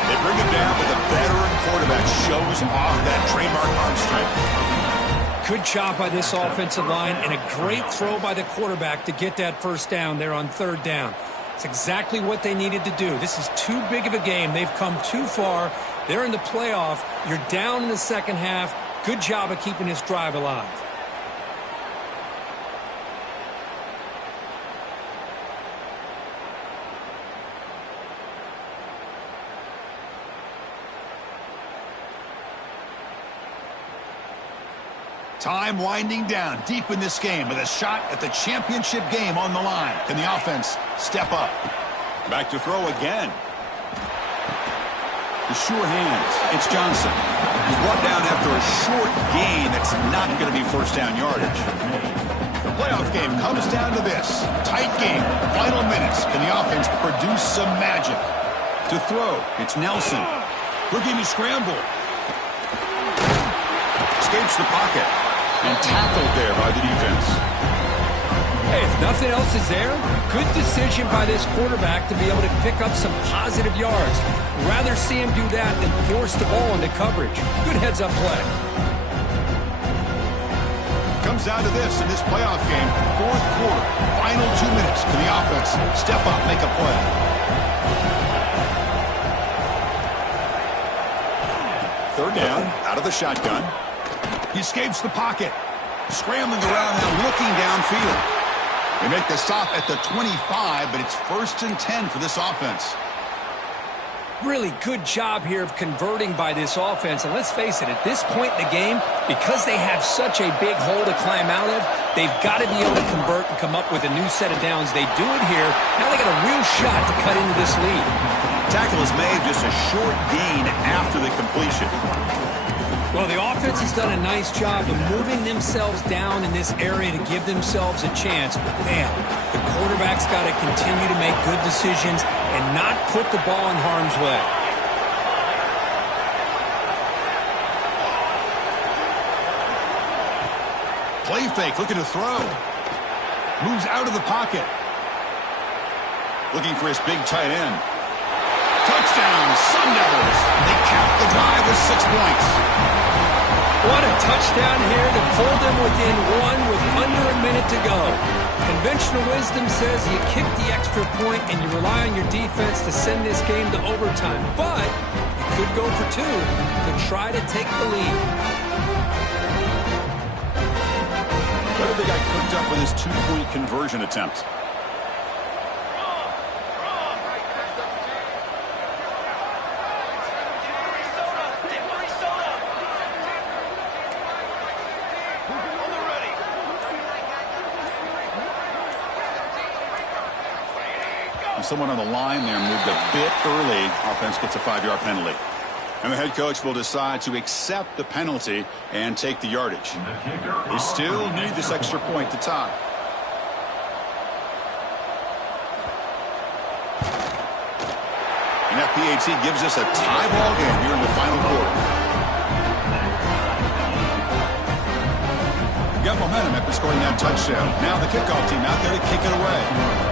They bring him down, but the veteran quarterback shows off that trademark arm strength. Good job by this offensive line, and a great throw by the quarterback to get that first down there on third down. It's exactly what they needed to do. This is too big of a game. They've come too far. They're in the playoff. You're down in the second half. Good job of keeping this drive alive. Time winding down deep in this game with a shot at the championship game on the line. Can the offense step up? Back to throw again. The sure hands. It's Johnson. He's brought down after a short gain. It's not going to be first down yardage. The playoff game comes down to this. Tight game. Final minutes. Can the offense produce some magic? To throw. It's Nelson. Looking to scramble. Escapes the pocket. And tackled there by the defense. Hey, if nothing else is there, good decision by this quarterback to be able to pick up some positive yards. Rather see him do that than force the ball into coverage. Good heads-up play. Comes down to this in this playoff game. Fourth quarter, final 2 minutes. Can the offense step up, make a play? Third down, out of the shotgun. He escapes the pocket. Scrambling around now, looking downfield. They make the stop at the 25, but it's 1st and 10 for this offense. Really good job here of converting by this offense. And let's face it, at this point in the game, because they have such a big hole to climb out of, they've got to be able to convert and come up with a new set of downs. They do it here. Now they got a real shot to cut into this lead. Tackle is made, just a short gain after the completion. Well, the offense has done a nice job of moving themselves down in this area to give themselves a chance. But, man, the quarterback's got to continue to make good decisions and not put the ball in harm's way. Play fake, looking to throw. Moves out of the pocket. Looking for his big tight end. Touchdown, Sun Devils. They cap the drive with 6 points. What a touchdown here to pull them within one with under a minute to go. Conventional wisdom says you kick the extra point and you rely on your defense to send this game to overtime. But you could go for 2 to try to take the lead. What have they got cooked up for this 2-point conversion attempt? Someone on the line there moved a bit early. Offense gets a 5-yard penalty. And the head coach will decide to accept the penalty and take the yardage. They still need this extra point to tie. And that PAT gives us a tie ball game here in the final quarter. Got momentum after scoring that touchdown. Now the kickoff team out there to kick it away.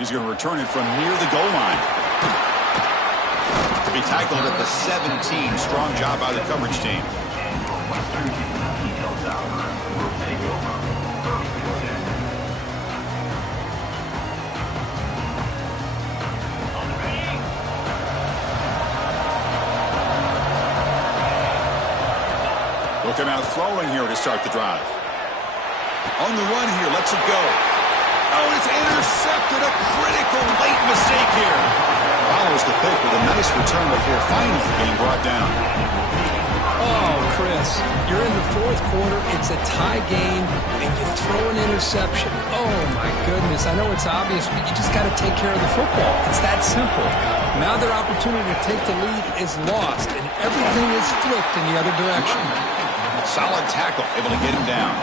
He's going to return it from near the goal line. To be tackled at the 17. Strong job by the coverage team. Western Kentucky Hilltoppers will take over. First and 10. Looking out throwing here to start the drive. On the run here, lets it go. Oh, it's intercepted. A critical late mistake here. Follows the pick with a nice return before finally being brought down. Oh, Chris, you're in the fourth quarter. It's a tie game, and you throw an interception. Oh, my goodness. I know it's obvious, but you just got to take care of the football. It's that simple. Now their opportunity to take the lead is lost, and everything is flipped in the other direction. Solid tackle, able to get him down.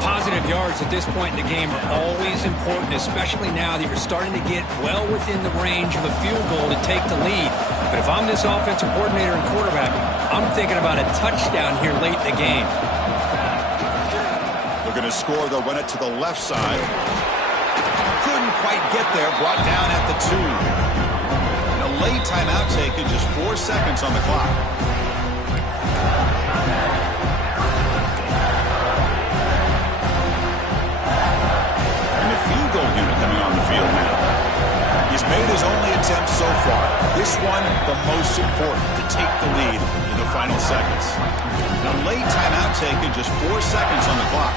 Positive yards at this point in the game are always important, especially now that you're starting to get well within the range of a field goal to take the lead. But if I'm this offensive coordinator and quarterback, I'm thinking about a touchdown here late in the game. They're going to score. They'll run it to the left side. Couldn't quite get there. Brought down at the 2. And a late timeout taken, just 4 seconds on the clock. Unit coming on the field now. He's made his only attempt so far. This one, the most important, to take the lead in the final seconds. A late timeout taken, just 4 seconds on the clock.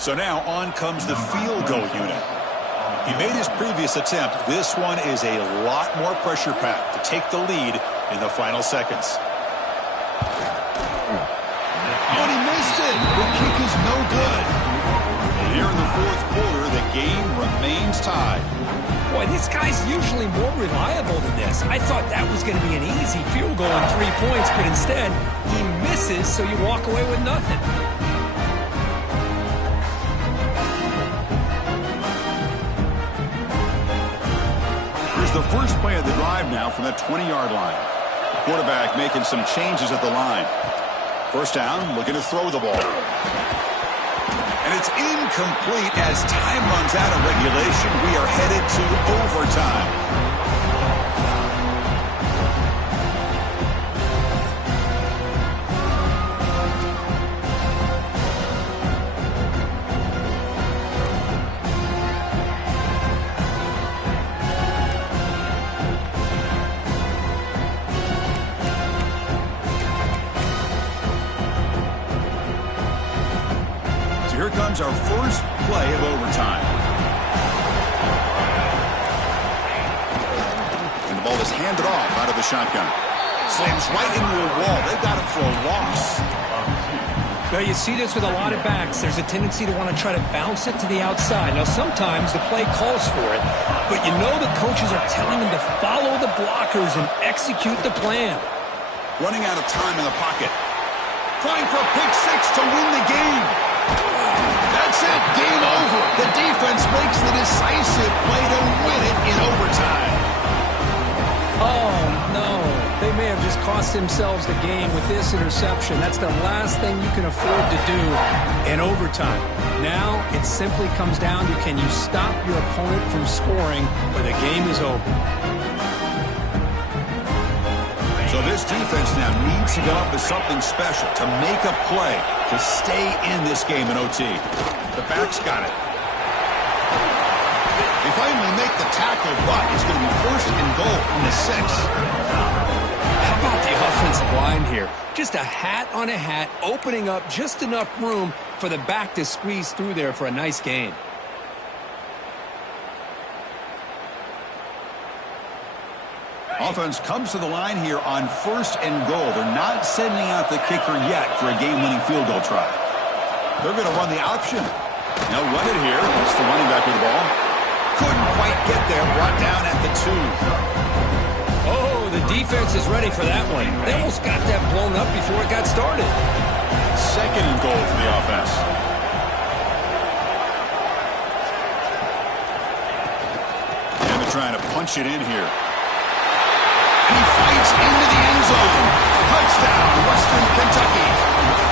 So now on comes the field goal unit. He made his previous attempt. This one is a lot more pressure packed to take the lead in the final seconds. Oh, and he missed it. The kick is no good. Here in the fourth quarter, the game remains tied. Boy, this guy's usually more reliable than this. I thought that was going to be an easy field goal and 3 points, but instead, he misses, so you walk away with nothing. The first play of the drive now from that 20-yard line. The quarterback making some changes at the line. First down, looking to throw the ball. And it's incomplete as time runs out of regulation. We are headed to overtime. Here comes our first play of overtime. And the ball is handed off out of the shotgun. Slams right into a wall. They've got him for a loss. Well, you see this with a lot of backs. There's a tendency to want to try to bounce it to the outside. Now, sometimes the play calls for it, but you know the coaches are telling them to follow the blockers and execute the plan. Running out of time in the pocket. Trying for a pick six to win the game. That's it. Game over. The defense makes the decisive play to win it in overtime. Oh, no. They may have just cost themselves the game with this interception. That's the last thing you can afford to do in overtime. Now it simply comes down to, can you stop your opponent from scoring or the game is over. So this defense now needs to go up with something special to make a play to stay in this game in OT. The back's got it. They finally make the tackle, but it's going to be first and goal from the 6. How about the offensive line here? Just a hat on a hat, opening up just enough room for the back to squeeze through there for a nice gain. Offense comes to the line here on first and goal. They're not sending out the kicker yet for a game-winning field goal try. They're going to run the option. Now run it here. It's the running back with the ball. Couldn't quite get there. Brought down at the 2. Oh, the defense is ready for that one. They almost got that blown up before it got started. Second and goal for the offense. And they're trying to punch it in here. He fights into the end zone. Touchdown, Western Kentucky.